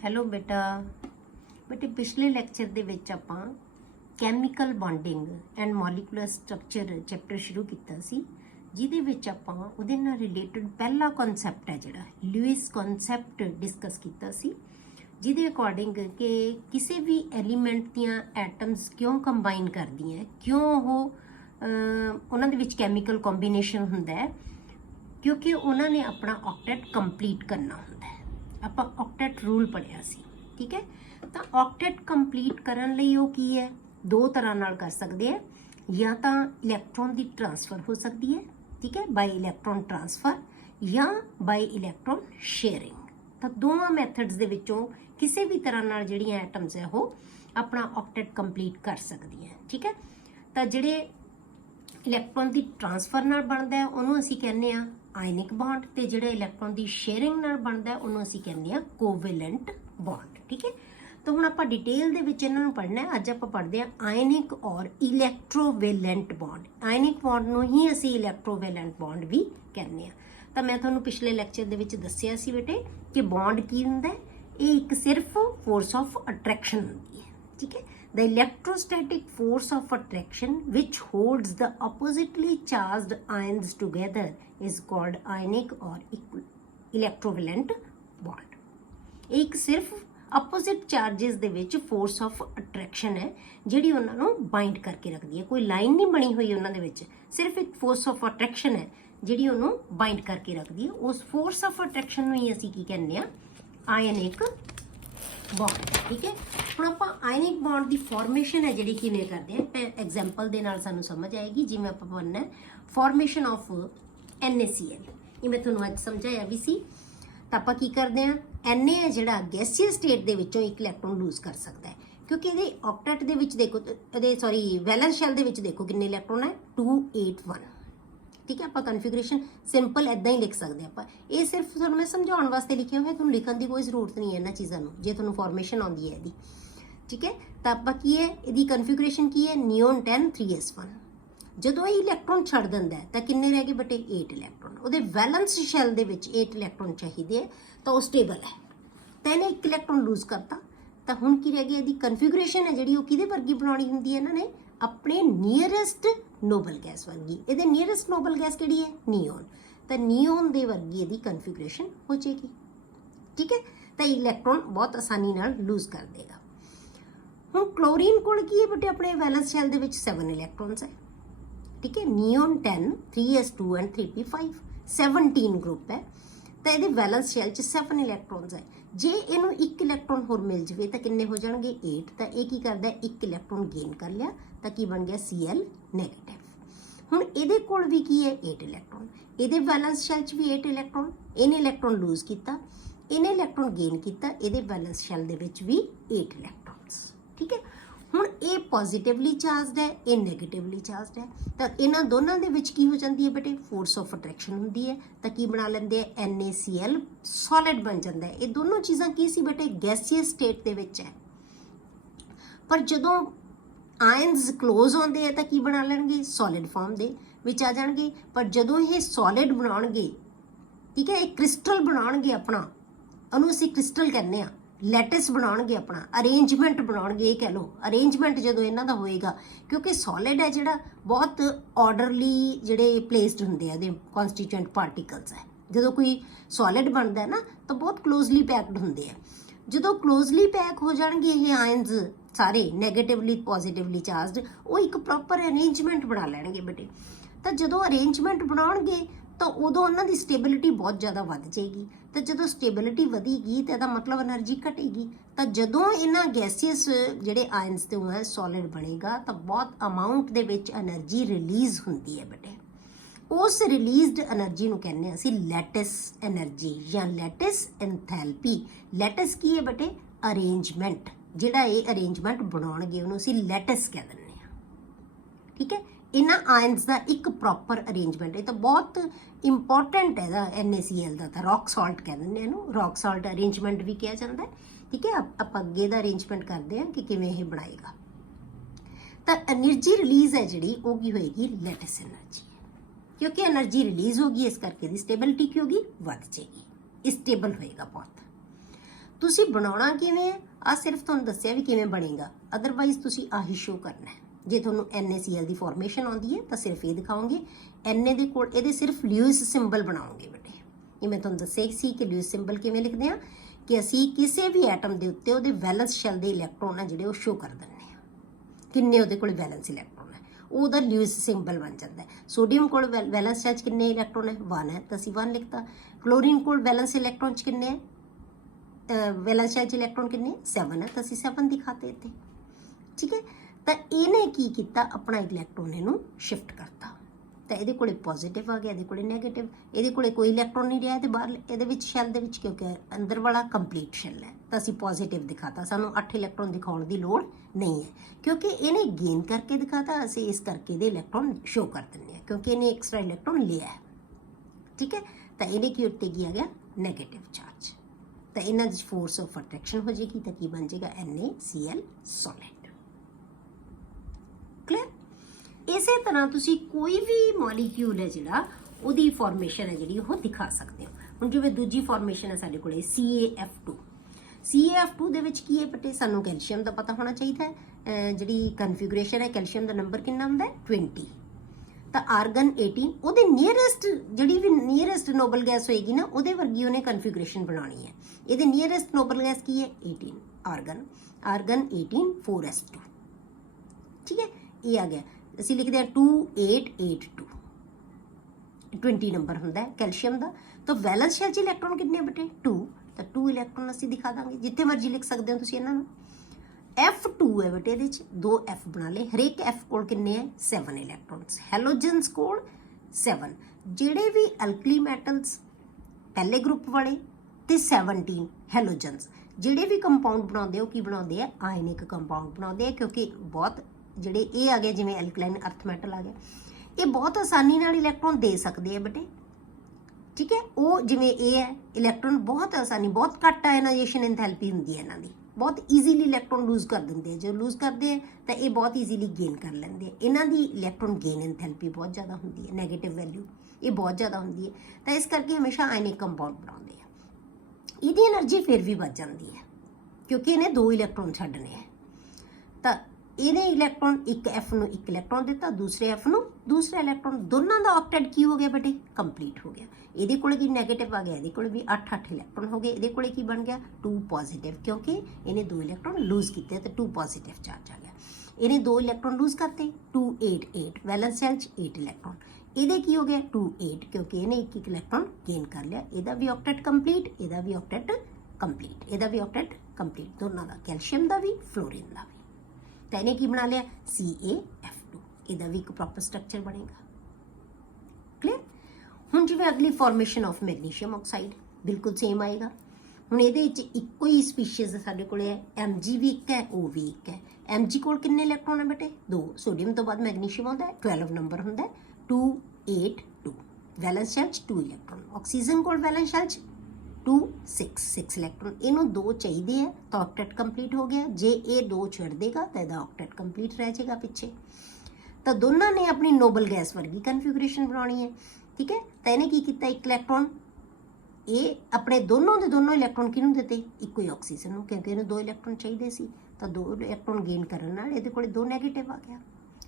Hello ਬੇਟੇ ਪਿਛਲੇ lecture ਦੇ ਵਿੱਚ ਆਪਾਂ chemical bonding and molecular structure chapter ਸ਼ੁਰੂ ਕੀਤਾ ਸੀ, ਜਿਹਦੇ ਵਿੱਚ ਆਪਾਂ ਉਹਦੇ ਨਾਲ ਰਿਲੇਟਡ ਪਹਿਲਾ ਕਨਸੈਪਟ ਹੈ ਜਿਹੜਾ ਲੂਇਸ ਕਨਸੈਪਟ ਡਿਸਕਸ ਕੀਤਾ ਸੀ, ਜਿਹਦੇ ਅਕੋਰਡਿੰਗ ਕਿ ਕਿਸੇ ਵੀ ਐਲੀਮੈਂਟ ਦੀਆਂ ਐਟਮਸ ਕਿਉਂ ਕੰਬਾਈਨ ਕਰਦੀਆਂ, ਕਿਉਂ ਉਹ ਉਹਨਾਂ ਦੇ ਵਿੱਚ ਕੈਮੀਕਲ ਕੰਬੀਨੇਸ਼ਨ ਹੁੰਦਾ ਹੈ, ਕਿਉਂਕਿ ਉਹਨਾਂ ਨੇ ਆਪਣਾ ਆਕਟੈਟ ਕੰਪਲੀਟ ਕਰਨਾ ਹੁੰਦਾ ਹੈ। ਆਪਾਂ ਆਕਟੈਟ ਰੂਲ ਪੜ੍ਹਿਆ ਸੀ, ਠੀਕ ਹੈ। ਤਾਂ ਆਕਟੈਟ ਕੰਪਲੀਟ ਕਰਨ ਲਈ ਉਹ ਕੀ ਹੈ, ਦੋ ਤਰ੍ਹਾਂ ਨਾਲ ਕਰ ਸਕਦੇ ਆ, ਜਾਂ ਤਾਂ ਇਲੈਕਟ੍ਰੋਨ ਦੀ ਟ੍ਰਾਂਸਫਰ ਹੋ ਸਕਦੀ ਹੈ, ਠੀਕ ਹੈ, ਬਾਈ ਇਲੈਕਟ੍ਰੋਨ ਟ੍ਰਾਂਸਫਰ ਜਾਂ ਬਾਈ ਇਲੈਕਟ੍ਰੋਨ ਸ਼ੇਅਰਿੰਗ। ਤਾਂ ਦੋਵਾਂ ਮੈਥਡਸ ਦੇ ਵਿੱਚੋਂ ਕਿਸੇ ਵੀ ਤਰ੍ਹਾਂ ਨਾਲ ਜਿਹੜੀਆਂ ਐਟਮਸ ਹੈ ਉਹ ਆਪਣਾ ਆਕਟੈਟ ਕੰਪਲੀਟ ਕਰ ਸਕਦੀਆਂ, ਠੀਕ ਹੈ। ਤਾਂ ਜਿਹੜੇ ਇਲੈਕਟ੍ਰੋਨ ਦੀ ਟ੍ਰਾਂਸਫਰ ਨਾਲ ਬਣਦਾ ਉਹਨੂੰ ਅਸੀਂ ਕਹਿੰਦੇ ਆ ਆਇਨਿਕ ਬੌਂਡ, ਤੇ ਜਿਹੜਾ ਇਲੈਕਟ੍ਰੋਨ ਦੀ ਸ਼ੇਅਰਿੰਗ ਨਾਲ ਬਣਦਾ ਉਹਨੂੰ ਅਸੀਂ ਕਹਿੰਦੇ ਆ ਕੋਵੈਲੈਂਟ ਬੌਂਡ, ਠੀਕ ਹੈ। ਤਾਂ ਹੁਣ ਆਪਾਂ ਡਿਟੇਲ ਦੇ ਵਿੱਚ ਇਹਨਾਂ ਨੂੰ ਪੜ੍ਹਨਾ ਹੈ। ਅੱਜ ਆਪਾਂ ਪੜ੍ਹਦੇ ਆ ਆਇਨਿਕ ਔਰ ਇਲੈਕਟ੍ਰੋਵੈਲੈਂਟ ਬੌਂਡ। ਆਇਨਿਕ ਬੌਂਡ ਨੂੰ ਹੀ ਅਸੀਂ ਇਲੈਕਟ੍ਰੋਵੈਲੈਂਟ ਬੌਂਡ ਵੀ ਕਹਿੰਦੇ ਆ। ਤਾਂ ਮੈਂ ਤੁਹਾਨੂੰ ਪਿਛਲੇ ਲੈਕਚਰ ਦੇ ਵਿੱਚ ਦੱਸਿਆ ਸੀ ਬੇਟੇ ਕਿ ਬੌਂਡ ਕੀ ਹੁੰਦਾ ਹੈ, ਇਹ ਇੱਕ ਸਿਰਫ ਫੋਰਸ ਆਫ ਅਟਰੈਕਸ਼ਨ ਹੁੰਦੀ ਹੈ, ਠੀਕ ਹੈ। The electrostatic force of attraction which holds the oppositely charged ions together is called ionic or electrovalent bond. एक सिर्फ opposite charges ਦੇ ਵਿੱਚ force of attraction ਹੈ ਜਿਹੜੀ ਉਹਨਾਂ ਨੂੰ bind ਕਰਕੇ ਰੱਖਦੀ ਹੈ। ਕੋਈ ਲਾਈਨ ਨਹੀਂ ਬਣੀ ਹੋਈ ਉਹਨਾਂ ਦੇ ਵਿੱਚ, ਸਿਰਫ ਇੱਕ force of attraction ਹੈ ਜਿਹੜੀ ਉਹਨੂੰ bind ਕਰਕੇ ਰੱਖਦੀ ਹੈ। ਉਸ force of attraction ਨੂੰ ਹੀ ਅਸੀਂ ਕੀ ਕਹਿੰਦੇ ਆ, ionic ਬੌਂਡ, ਠੀਕ ਹੈ। ਹੁਣ ਆਪਾਂ ਆਇਨਿਕ ਬੌਂਡ ਦੀ ਫਾਰਮੇਸ਼ਨ ਹੈ ਜਿਹੜੀ ਕਿਵੇਂ ਕਰਦੇ ਆ, ਐਗਜ਼ਾਮਪਲ ਦੇ ਨਾਲ ਸਾਨੂੰ ਸਮਝ ਆਏਗੀ। ਜਿਵੇਂ ਆਪਾਂ ਪੜ੍ਹਨਾ ਫਾਰਮੇਸ਼ਨ ਆਫ NaCl, ਇਹ ਮੈਂ ਤੁਹਾਨੂੰ ਅੱਜ ਸਮਝਾਇਆ ਵੀ ਸੀ। ਤਾਂ ਆਪਾਂ ਕੀ ਕਰਦੇ ਆ, Na ਹੈ ਜਿਹੜਾ ਗੈਸੀਅਸ ਸਟੇਟ ਦੇ ਵਿੱਚੋਂ ਇੱਕ ਇਲੈਕਟ੍ਰੋਨ ਲੂਜ਼ ਕਰ ਸਕਦਾ ਹੈ, ਕਿਉਂਕਿ ਇਹਦੇ ਆਕਟੈਟ ਦੇ ਵਿੱਚ ਦੇਖੋ, ਇਹਦੇ ਵੈਲੈਂਸ ਸ਼ੈਲ ਦੇ ਵਿੱਚ ਦੇਖੋ ਕਿੰਨੇ ਇਲੈਕਟ੍ਰੋਨ ਹੈ, 281, ਠੀਕ ਹੈ। ਆਪਾਂ ਕਨਫੀਗਰੇਸ਼ਨ ਸਿੰਪਲ ਇਦਾਂ ਹੀ ਲਿਖ ਸਕਦੇ ਆਪਾਂ। ਇਹ ਸਿਰਫ ਤੁਹਾਨੂੰ ਮੈਂ ਸਮਝਾਉਣ ਵਾਸਤੇ ਲਿਖਿਆ ਹੋਇਆ, ਤੁਹਾਨੂੰ ਲਿਖਣ ਦੀ ਕੋਈ ਜ਼ਰੂਰਤ ਨਹੀਂ ਹੈ ਇਹਨਾਂ ਚੀਜ਼ਾਂ ਨੂੰ, ਜੇ ਤੁਹਾਨੂੰ ਫਾਰਮੇਸ਼ਨ ਆਉਂਦੀ ਹੈ ਇਹਦੀ, ਠੀਕ ਹੈ। ਤਾਂ ਆਪਾਂ ਕੀ ਹੈ, ਇਹਦੀ ਕਨਫੀਗਰੇਸ਼ਨ ਕੀ ਹੈ, ਨਿਓਨ 10 3s1। ਜਦੋਂ ਇਹ ਇਲੈਕਟ੍ਰੋਨ ਛੱਡ ਦਿੰਦਾ ਹੈ ਤਾਂ ਕਿੰਨੇ ਰਹਿ ਗਏ ਬੇਟੇ, 8 ਇਲੈਕਟ੍ਰੋਨ। ਉਹਦੇ ਵੈਲੈਂਸ ਸ਼ੈਲ ਦੇ ਵਿੱਚ 8 ਇਲੈਕਟ੍ਰੋਨ ਚਾਹੀਦੇ ਹੈ, ਤਾਂ ਉਹ ਸਟੇਬਲ ਹੈ। ਤਾਂ ਇਹਨੇ 1 ਇਲੈਕਟ੍ਰੋਨ ਲੂਜ਼ ਕਰਤਾ, ਤਾਂ ਹੁਣ ਕੀ ਰਹਿ ਗਿਆ, ਇਹਦੀ ਕਨਫੀਗਰੇਸ਼ਨ ਹੈ ਜਿਹੜੀ ਉਹ ਕਿਹਦੇ ਵਰਗੀ ਬਣਾਉਣੀ ਹੁੰਦੀ ਹੈ ਇਹਨਾਂ ਨੇ, ਆਪਣੇ ਨੀਅਰੈਸਟ ਨੋਬਲ ਗੈਸ ਵਰਗੀ। ਇਹਦੇ ਨੀਅਰੈਸਟ ਨੋਬਲ ਗੈਸ ਕਿਹੜੀ ਹੈ, ਨਿਓਨ। ਤਾਂ ਨਿਓਨ ਦੇ ਵਰਗੀ ਇਹਦੀ ਕਨਫੀਗਰੇਸ਼ਨ ਹੋ ਜਾਏਗੀ, ਠੀਕ ਹੈ। ਤਾਂ ਇਲੈਕਟ੍ਰੋਨ ਬਹੁਤ ਆਸਾਨੀ ਨਾਲ ਲੂਜ਼ ਕਰ ਦੇਗਾ। ਹੁਣ ਕਲੋਰੀਨ ਕੋਲ ਕੀ ਹੈ ਬੇਟੇ, ਆਪਣੇ ਵੈਲੈਂਸ ਸ਼ੈਲ ਦੇ ਵਿੱਚ 7 ਇਲੈਕਟ੍ਰੋਨਸ ਹੈ, ਠੀਕ ਹੈ। Neon 10 3s2 and 3p5 17 group ਹੈ, ਤਾਂ ਇਹਦੇ ਵੈਲੈਂਸ ਸ਼ੈਲ 'ਚ 7 ਇਲੈਕਟ੍ਰੋਨਸ ਹੈ। ਜੇ ਇਹਨੂੰ 1 ਇਲੈਕਟ੍ਰੋਨ ਹੋਰ ਮਿਲ ਜਵੇ ਤਾਂ ਕਿੰਨੇ ਹੋ ਜਾਣਗੇ, 8। ਤਾਂ ਇਹ ਕੀ ਕਰਦਾ, 1 ਇਲੈਕਟ੍ਰੋਨ ਗੇਨ ਕਰ ਲਿਆ, ਤਾਂ ਕੀ ਬਣ ਗਿਆ, Cl ਨੈਗੇਟਿਵ। ਹੁਣ ਇਹਦੇ ਕੋਲ ਵੀ ਕੀ ਹੈ, 8 ਇਲੈਕਟ੍ਰੋਨ। ਇਹਦੇ ਵੈਲੈਂਸ ਸ਼ੈਲ 'ਚ ਵੀ 8 ਇਲੈਕਟ੍ਰੋਨ, ਇਹਨੇ ਇਲੈਕਟ੍ਰੋਨ ਲੂਜ਼ ਕੀਤਾ, ਇਹਨੇ ਇਲੈਕਟ੍ਰੋਨ ਗੇਨ ਕੀਤਾ, ਇਹਦੇ ਵੈਲੈਂਸ ਸ਼ੈਲ ਦੇ ਵਿੱਚ ਵੀ 8 ਇਲੈਕਟ੍ਰੋਨਸ, ਠੀਕ ਹੈ। ਹੁਣ ਇਹ ਪੋਜ਼ਿਟਿਵਲੀ ਚਾਰਜਡ ਹੈ, ਇਹ ਨੈਗੇਟਿਵਲੀ ਚਾਰਜਡ ਹੈ। ਤਾਂ ਇਹਨਾਂ ਦੋਨਾਂ ਦੇ ਵਿੱਚ ਕੀ ਹੋ ਜਾਂਦੀ ਹੈ ਬੇਟੇ, ਫੋਰਸ ਆਫ ਅਟਰੈਕਸ਼ਨ ਹੁੰਦੀ ਹੈ। ਤਾਂ ਕੀ ਬਣਾ ਲੈਂਦੇ ਆ, NaCl ਸੋਲਿਡ ਬਣ ਜਾਂਦਾ ਹੈ। ਇਹ ਦੋਨੋਂ ਚੀਜ਼ਾਂ ਕੀ ਸੀ ਬੇਟੇ, ਗੈਸੀਅਸ ਸਟੇਟ ਦੇ ਵਿੱਚ ਹੈ। ਪਰ ਜਦੋਂ ਆਇਨਸ ਕਲੋਜ਼ ਹੁੰਦੇ ਆ ਤਾਂ ਕੀ ਬਣਾ ਲੈਣਗੇ, ਸੋਲਿਡ ਫਾਰਮ ਦੇ ਵਿੱਚ ਆ ਜਾਣਗੇ। ਪਰ ਜਦੋਂ ਇਹ ਸੋਲਿਡ ਬਣਾਉਣਗੇ, ਠੀਕ ਹੈ, ਇਹ ਕ੍ਰਿਸਟਲ ਬਣਾਉਣਗੇ ਆਪਣਾ, ਉਹਨੂੰ ਅਸੀਂ ਕ੍ਰਿਸਟਲ ਕਹਿੰਦੇ ਆ, ਲੈਟਿਸ ਬਣਾਉਣਗੇ ਆਪਣਾ, ਅਰੇਂਜਮੈਂਟ ਬਣਾਉਣਗੇ, ਇਹ ਕਹਿ ਲਓ ਅਰੇਂਜਮੈਂਟ ਜਦੋਂ ਇਹਨਾਂ ਦਾ ਹੋਏਗਾ, ਕਿਉਂਕਿ ਸੋਲਿਡ ਹੈ ਜਿਹੜਾ ਬਹੁਤ ਆਰਡਰਲੀ ਜਿਹੜੇ ਪਲੇਸਡ ਹੁੰਦੇ ਆ ਇਹਦੇ ਕਨਸਟੀਟਿਊਐਂਟ ਪਾਰਟੀਕਲਸ ਹੈ। ਜਦੋਂ ਕੋਈ ਸੋਲਿਡ ਬਣਦਾ ਨਾ ਤਾਂ ਬਹੁਤ ਕਲੋਜ਼ਲੀ ਪੈਕਡ ਹੁੰਦੇ ਆ। ਜਦੋਂ ਕਲੋਜ਼ਲੀ ਪੈਕ ਹੋ ਜਾਣਗੇ ਇਹ ਆਇਨਸ ਸਾਰੇ ਨੈਗੇਟਿਵਲੀ ਪੋਜ਼ਿਟਿਵਲੀ ਚਾਰਜਡ, ਉਹ ਇੱਕ ਪ੍ਰੋਪਰ ਅਰੇਂਜਮੈਂਟ ਬਣਾ ਲੈਣਗੇ ਬੇਟੇ। ਤਾਂ ਜਦੋਂ ਅਰੇਂਜਮੈਂਟ ਬਣਾਉਣਗੇ ਤਾਂ ਉਦੋਂ ਉਹਨਾਂ ਦੀ ਸਟੇਬਿਲਿਟੀ ਬਹੁਤ ਜ਼ਿਆਦਾ ਵੱਧ ਜਾਏਗੀ। ਤਾਂ ਜਦੋਂ ਸਟੇਬਿਲਿਟੀ ਵਧੇਗੀ ਤਾਂ ਇਹਦਾ ਮਤਲਬ એનર્ਜੀ ਘਟੇਗੀ। ਤਾਂ ਜਦੋਂ ਇਹਨਾਂ ਗੈਸੀਅਸ ਜਿਹੜੇ ਆਇਨਸ ਤੇ ਉਹ ਸੋਲਿਡ ਬਣੇਗਾ ਤਾਂ ਬਹੁਤ ਅਮਾਊਂਟ ਦੇ ਵਿੱਚ એનર્ਜੀ ਰਿਲੀਜ਼ ਹੁੰਦੀ ਹੈ ਬੇਟੇ। ਉਸ ਰਿਲੀਜ਼ਡ એનર્ਜੀ ਨੂੰ ਕਹਿੰਦੇ ਹਾਂ ਅਸੀਂ ਲੈਟਿਸ એનર્ਜੀ ਜਾਂ ਲੈਟਿਸ ਐਂਥੈਲਪੀ। ਲੈਟਿਸ ਕੀ ਹੈ ਬੇਟੇ, ਅਰੇਂਜਮੈਂਟ। ਜਿਹੜਾ ਇਹ ਅਰੇਂਜਮੈਂਟ ਬਣਾਉਣਗੇ ਉਹਨੂੰ ਅਸੀਂ ਲੈਟਿਸ ਕਹਿ ਦਿੰਦੇ ਹਾਂ, ਠੀਕ ਹੈ। ਇਹਨਾਂ ਆਇਨਸ ਦਾ ਇੱਕ ਪ੍ਰੋਪਰ ਅਰੇਂਜਮੈਂਟ, ਇਹ ਤਾਂ ਬਹੁਤ ਇੰਪੋਰਟੈਂਟ ਹੈ ਇਹਦਾ NaCl ਦਾ, ਤਾਂ ਰੌਕ ਸਾਲਟ ਕਹਿ ਦਿੰਦੇ ਇਹਨੂੰ, ਰੌਕ ਸਾਲਟ ਅਰੇਂਜਮੈਂਟ ਵੀ ਕਿਹਾ ਜਾਂਦਾ ਹੈ, ਠੀਕ ਹੈ। ਆਪਾਂ ਅੱਗੇ ਦਾ ਅਰੇਂਜਮੈਂਟ ਕਰਦੇ ਹਾਂ ਕਿ ਕਿਵੇਂ ਇਹ ਬਣਾਏਗਾ। ਤਾਂ એનર્ਜੀ ਰਿਲੀਜ਼ ਹੈ ਜਿਹੜੀ ਉਹ ਕੀ ਹੋਏਗੀ, ਲੈਟਿਸ એનર્ਜੀ, ਕਿਉਂਕਿ એનર્ਜੀ ਰਿਲੀਜ਼ ਹੋਗੀ, ਇਸ ਕਰਕੇ ਇਹਦੀ ਸਟੇਬਿਲਿਟੀ ਕੀ ਹੋਗੀ, ਵੱਧ ਜਾਏਗੀ, ਸਟੇਬਲ ਹੋਏਗਾ ਬਹੁਤ। ਤੁਸੀਂ ਬਣਾਉਣਾ ਕਿਵੇਂ ਹੈ ਆ ਸਿਰਫ ਤੁਹਾਨੂੰ ਦੱਸਿਆ ਵੀ ਕਿਵੇਂ ਬਣੇਗਾ, ਅਦਰਵਾਈਜ਼ ਤੁਸੀਂ ਆਹੀ ਸ਼ੋ ਕਰਨਾ ਹੈ। ਜੇ ਤੁਹਾਨੂੰ NaCl ਦੀ ਫਾਰਮੇਸ਼ਨ ਆਉਂਦੀ ਹੈ ਤਾਂ ਸਿਰਫ ਇਹ ਦਿਖਾਓਗੇ, Na ਦੇ ਕੋਲ ਇਹਦੇ ਸਿਰਫ ਲਿਊਇਸ ਸਿੰਬਲ ਬਣਾਓਗੇ ਬੇਟੇ। ਇਹ ਮੈਂ ਤੁਹਾਨੂੰ ਦੱਸਿਆ ਸੀ ਕਿ ਲਿਊਇਸ ਸਿੰਬਲ ਕਿਵੇਂ ਲਿਖਦੇ ਆ, ਕਿ ਅਸੀਂ ਕਿਸੇ ਵੀ ਐਟਮ ਦੇ ਉੱਤੇ ਉਹਦੇ ਵੈਲੈਂਸ ਸ਼ੈਲ ਦੇ ਇਲੈਕਟ੍ਰੋਨ ਆ ਜਿਹੜੇ ਉਹ ਸ਼ੋ ਕਰ ਦਿੰਦੇ ਆ, ਕਿੰਨੇ ਉਹਦੇ ਕੋਲ ਵੈਲੈਂਸ ਇਲੈਕਟ੍ਰੋਨ ਹੈ, ਉਹਦਾ ਲਿਊਇਸ ਸਿੰਬਲ ਬਣ ਜਾਂਦਾ ਹੈ। ਸੋਡੀਅਮ ਕੋਲ ਵੈਲੈਂਸ ਸ਼ੈਲ 'ਚ ਕਿੰਨੇ ਇਲੈਕਟ੍ਰੋਨ ਹੈ, 1 ਹੈ ਤਾਂ ਅਸੀਂ 1 ਲਿਖਤਾ। ਕਲੋਰੀਨ ਕੋਲ ਵੈਲੈਂਸ ਇਲੈਕਟ੍ਰੋਨ 'ਚ ਕਿੰਨੇ ਹੈ, ਵੈਲੈਂਸ ਸ਼ੈਲ 'ਚ ਇਲੈਕਟ੍ਰੋਨ ਕਿੰਨੇ 7 ਹੈ ਤਾਂ ਅਸੀਂ 7 ਦਿਖਾਤੇ ਇੱਥੇ, ਠੀਕ ਹੈ। ਤਾਂ ਇਹਨੇ ਕੀ ਕੀਤਾ, ਆਪਣਾ ਇਲੈਕਟ੍ਰੋਨ ਇਹਨੂੰ ਸ਼ਿਫਟ ਕਰਤਾ, ਤਾਂ ਇਹਦੇ ਕੋਲੇ ਪੋਜ਼ਿਟਿਵ ਆ ਗਿਆ, ਇਹਦੇ ਕੋਲੇ ਨੈਗੇਟਿਵ, ਇਹਦੇ ਕੋਲੇ ਕੋਈ ਇਲੈਕਟ੍ਰੋਨ ਨਹੀਂ ਰਿਹਾ ਤੇ ਬਾਹਰ ਇਹਦੇ ਵਿੱਚ ਸ਼ੈਲ ਦੇ ਵਿੱਚ, ਕਿਉਂਕਿ ਅੰਦਰ ਵਾਲਾ ਕੰਪਲੀਟ ਸ਼ੈਲ ਹੈ ਤਾਂ ਅਸੀਂ ਪੋਜ਼ਿਟਿਵ ਦਿਖਾਤਾ। ਸਾਨੂੰ 8 ਇਲੈਕਟ੍ਰੋਨ ਦਿਖਾਉਣ ਦੀ ਲੋੜ ਨਹੀਂ ਹੈ, ਕਿਉਂਕਿ ਇਹਨੇ ਗੇਨ ਕਰਕੇ ਦਿਖਾਤਾ, ਅਸੀਂ ਇਸ ਕਰਕੇ ਇਹਦੇ ਇਲੈਕਟ੍ਰੋਨ ਸ਼ੋ ਕਰ ਦਿੰਦੇ ਹਾਂ, ਕਿਉਂਕਿ ਇਹਨੇ ਐਕਸਟਰਾ ਇਲੈਕਟ੍ਰੋਨ ਲਿਆ ਹੈ, ਠੀਕ ਹੈ। ਤਾਂ ਇਹਨੇ ਕੀ ਉੱਤੇ ਕੀ ਆ ਗਿਆ, ਨੈਗੇਟਿਵ ਚਾਰਜ, ਤਾਂ ਇਹਨਾਂ ਦੀ ਫੋਰਸ ਆਫ ਅਟਰੈਕਸ਼ਨ ਹੋ ਜਾਏਗੀ, ਤਾਂ ਕੀ ਬਣ ਜਾਏਗਾ, NaCl ਸੋਲਿਡ। ਕਲੀਅਰ। ਇਸੇ ਤਰ੍ਹਾਂ ਤੁਸੀਂ ਕੋਈ ਵੀ ਮੋਲੀਕਿਊਲ ਹੈ ਜਿਹੜਾ ਉਹਦੀ ਫਾਰਮੇਸ਼ਨ ਹੈ ਜਿਹੜੀ ਉਹ ਦਿਖਾ ਸਕਦੇ ਹੋ। ਹੁਣ ਜਿਵੇਂ ਦੂਜੀ ਫਾਰਮੇਸ਼ਨ ਹੈ ਸਾਡੇ ਕੋਲੇ CaF2। CaF2 ਦੇ ਵਿੱਚ ਕੀ ਹੈ ਬੇਟੇ, ਸਾਨੂੰ ਕੈਲਸ਼ੀਅਮ ਦਾ ਪਤਾ ਹੋਣਾ ਚਾਹੀਦਾ ਹੈ। ਜਿਹੜੀ ਕਨਫੀਗਰੇਸ਼ਨ ਹੈ, ਕੈਲਸ਼ੀਅਮ ਦਾ ਨੰਬਰ ਕਿੰਨਾ ਹੁੰਦਾ ਹੈ, 20। ਤਾਂ ਆਰਗਨ 18, ਉਹਦੇ ਨੀਅਰੈਸਟ ਜਿਹੜੀ ਵੀ ਨੀਅਰੈਸਟ ਨੋਬਲ ਗੈਸ ਹੋਏਗੀ ਨਾ, ਉਹਦੇ ਵਰਗੀ ਉਹਨੇ ਕਨਫੀਗਰੇਸ਼ਨ ਬਣਾਉਣੀ ਹੈ। ਇਹਦੇ ਨੀਅਰੈਸਟ ਨੋਬਲ ਗੈਸ ਕੀ ਹੈ, 18 ਆਰਗਨ 18 4s2, ਠੀਕ ਹੈ। ਇਹ ਆ ਗਿਆ, ਅਸੀਂ ਲਿਖਦੇ ਹਾਂ 2882, 20 ਨੰਬਰ ਹੁੰਦਾ ਹੈ ਕੈਲਸ਼ੀਅਮ ਦਾ। ਤਾਂ ਵੈਲੈਂਸ ਸ਼ੈਲ 'ਚ ਇਲੈਕਟ੍ਰੋਨ ਕਿੰਨੇ ਆ ਬੇਟੇ, 2, ਤਾਂ 2 ਇਲੈਕਟ੍ਰੋਨ ਅਸੀਂ ਦਿਖਾ ਦਾਂਗੇ, ਜਿੱਥੇ ਮਰਜ਼ੀ ਲਿਖ ਸਕਦੇ ਹੋ ਤੁਸੀਂ ਇਹਨਾਂ ਨੂੰ। F2 ਹੈ ਬੇਟੇ, ਇਹਦੇ 'ਚ 2 F ਬਣਾ ਲਏ, ਹਰੇਕ F ਕੋਲ ਕਿੰਨੇ ਹੈ, 7 ਇਲੈਕਟ੍ਰੋਨਸ। ਹੈਲੋਜਨਸ ਕੋਲ 7, ਜਿਹੜੇ ਵੀ ਅਲਕਲੀ ਮੈਟਲਸ ਪਹਿਲੇ ਗਰੁੱਪ ਵਾਲੇ ਤੇ 17 ਹੈਲੋਜਨਸ, ਜਿਹੜੇ ਵੀ ਕੰਪਾਊਂਡ ਬਣਾਉਂਦੇ ਉਹ ਕੀ ਬਣਾਉਂਦੇ ਆ, ਆਇਨਿਕ ਕੰਪਾਊਂਡ ਬਣਾਉਂਦੇ ਆ, ਕਿਉਂਕਿ ਬਹੁਤ ਜਿਹੜੇ ਇਹ ਆ ਗਏ ਜਿਵੇਂ ਐਲਕਲਾਈਨ ਅਰਥ ਮੈਟਲ ਆ ਗਿਆ, ਇਹ ਬਹੁਤ ਆਸਾਨੀ ਨਾਲ ਇਲੈਕਟ੍ਰੋਨ ਦੇ ਸਕਦੇ ਆ ਬੇਟੇ, ਠੀਕ ਹੈ। ਉਹ ਜਿਵੇਂ ਇਹ ਹੈ, ਇਲੈਕਟ੍ਰੋਨ ਬਹੁਤ ਆਸਾਨੀ, ਬਹੁਤ ਘੱਟ ਆਇਨਾਈਜੇਸ਼ਨ ਐਂਥੈਲਪੀ ਹੁੰਦੀ ਹੈ ਇਹਨਾਂ ਦੀ, ਬਹੁਤ ਈਜ਼ੀਲੀ ਇਲੈਕਟ੍ਰੋਨ ਲੂਜ਼ ਕਰ ਦਿੰਦੇ ਆ। ਜੋ ਲੂਜ਼ ਕਰਦੇ ਆ ਤਾਂ ਇਹ ਬਹੁਤ ਈਜ਼ੀਲੀ ਗੇਨ ਕਰ ਲੈਂਦੇ ਆ। ਇਹਨਾਂ ਦੀ ਇਲੈਕਟ੍ਰੋਨ ਗੇਨ ਐਂਥੈਲਪੀ ਬਹੁਤ ਜ਼ਿਆਦਾ ਹੁੰਦੀ ਹੈ, ਨੈਗੇਟਿਵ ਵੈਲਿਊ ਇਹ ਬਹੁਤ ਜ਼ਿਆਦਾ ਹੁੰਦੀ ਹੈ, ਤਾਂ ਇਸ ਕਰਕੇ ਹਮੇਸ਼ਾ ਆਇਨਿਕ ਕੰਪਾਊਂਡ ਬਣਾਉਂਦੇ ਆ। ਇਹਦੀ એનર્ਜੀ ਫਿਰ ਵੀ ਵੱਧ ਜਾਂਦੀ ਹੈ, ਕਿਉਂਕਿ ਇਹਨੇ 2 ਇਲੈਕਟ੍ਰੋਨ ਛੱਡਣੇ ਆ। ਤਾਂ ਇਹਨੇ ਇਲੈਕਟ੍ਰੋਨ ਇੱਕ F ਨੂੰ 1 ਇਲੈਕਟ੍ਰੋਨ ਦਿੱਤਾ, ਦੂਸਰੇ F ਨੂੰ ਦੂਸਰਾ ਇਲੈਕਟ੍ਰੋਨ, ਦੋਨਾਂ ਦਾ ਆਕਟੇਟ ਕੀ ਹੋ ਗਿਆ ਬੇਟੇ, ਕੰਪਲੀਟ ਹੋ ਗਿਆ। ਇਹਦੇ ਕੋਲੇ ਕੀ ਨੈਗੇਟਿਵ ਆ ਗਿਆ, ਇਹਦੇ ਕੋਲੇ ਵੀ 8 ਇਲੈਕਟ੍ਰੋਨ ਹੋ ਗਏ, ਇਹਦੇ ਕੋਲੇ ਕੀ ਬਣ ਗਿਆ, 2 ਪੋਜ਼ਿਟਿਵ, ਕਿਉਂਕਿ ਇਹਨੇ 2 ਇਲੈਕਟ੍ਰੋਨ ਲੂਜ਼ ਕੀਤੇ ਤਾਂ 2 ਪੋਜ਼ਿਟਿਵ ਚਾਰਜ ਆ ਗਿਆ। ਇਹਨੇ 2 ਇਲੈਕਟ੍ਰੋਨ ਲੂਜ਼ ਕਰਤੇ, 2 8 8 ਵੈਲੈਂਸ ਸ਼ੈਲ 'ਚ 8 ਇਲੈਕਟ੍ਰੋਨ, ਇਹਦੇ ਕੀ ਹੋ ਗਿਆ 2 8, ਕਿਉਂਕਿ ਇਹਨੇ 1 ਇਲੈਕਟ੍ਰੋਨ ਗੇਨ ਕਰ ਲਿਆ। ਇਹਦਾ ਵੀ ਆਕਟੇਟ ਕੰਪਲੀਟ, ਇਹਦਾ ਵੀ ਆਕਟੇਟ ਕੰਪਲੀਟ, ਇਹਦਾ ਵੀ ਆਕਟੇਟ ਕੰਪਲੀਟ, ਦੋਨਾਂ ਦਾ, ਕੈਲਸ਼ੀਅਮ ਦਾ ਵੀ ਫਲੋਰੀਨ ਦਾ ਵੀ। ਤਾਂ ਇਹਨੇ ਕੀ ਬਣਾ ਲਿਆ, CaF2, ਇਹਦਾ ਵੀ ਇੱਕ ਪ੍ਰੋਪਰ ਸਟਰਕਚਰ ਬਣੇਗਾ। ਕਲੀਅਰ। ਹੁਣ ਜਿਵੇਂ ਅਗਲੀ ਫਾਰਮੇਸ਼ਨ ਆਫ ਮੈਗਨੀਸ਼ੀਅਮ ਆਕਸਾਈਡ, ਬਿਲਕੁਲ ਸੇਮ ਆਏਗਾ। ਹੁਣ ਇਹਦੇ ਵਿੱਚ ਇੱਕੋ ਹੀ ਸਪੀਸ਼ੀਜ਼ ਸਾਡੇ ਕੋਲ ਹੈ, Mg ਵੀ ਇੱਕ ਹੈ, O ਵੀ ਇੱਕ ਹੈ। Mg ਕੋਲ ਕਿੰਨੇ ਇਲੈਕਟ੍ਰੋਨ ਹੈ ਬੇਟੇ, 2। ਸੋਡੀਅਮ ਤੋਂ ਬਾਅਦ ਮੈਗਨੀਸ਼ੀਅਮ ਆਉਂਦਾ ਹੈ, 12 ਨੰਬਰ ਹੁੰਦਾ ਹੈ, 282 ਵੈਲੈਂਸ ਸ਼ੈਲ 'ਚ 2 ਇਲੈਕਟ੍ਰੋਨ। ਆਕਸੀਜਨ ਕੋਲ ਵੈਲੈਂਸ ਸ਼ੈਲ 'ਚ 2 6 ਇਲੈਕਟ੍ਰੋਨ, ਇਹਨੂੰ 2 ਚਾਹੀਦੇ ਆ ਤਾਂ ਆਕਟੇਟ ਕੰਪਲੀਟ ਹੋ ਗਿਆ। ਜੇ ਇਹ 2 ਛੱਡ ਦੇਗਾ ਤਾਂ ਇਹਦਾ ਆਕਟੇਟ ਕੰਪਲੀਟ ਰਹਿ ਜਾਏਗਾ ਪਿੱਛੇ। ਤਾਂ ਦੋਨਾਂ ਨੇ ਆਪਣੀ ਨੋਬਲ ਗੈਸ ਵਰਗੀ ਕਨਫੀਗਰੇਸ਼ਨ ਬਣਾਉਣੀ ਹੈ, ਠੀਕ ਹੈ। ਤਾਂ ਇਹਨੇ ਕੀ ਕੀਤਾ, 1 ਇਲੈਕਟ੍ਰੋਨ, ਇਹ ਆਪਣੇ ਦੋਨੋਂ ਦੇ ਦੋਨੋਂ ਇਲੈਕਟ੍ਰੋਨ ਕਿਹਨੂੰ ਦਿੱਤੇ, ਇੱਕੋ ਹੀ ਆਕਸੀਜਨ ਨੂੰ, ਕਿਉਂਕਿ ਇਹਨੂੰ 2 ਇਲੈਕਟ੍ਰੋਨ ਚਾਹੀਦੇ ਸੀ। ਤਾਂ 2 ਇਲੈਕਟ੍ਰੋਨ ਗੇਨ ਕਰਨ ਨਾਲ ਇਹਦੇ ਕੋਲੇ 2 ਨੈਗੇਟਿਵ ਆ ਗਿਆ।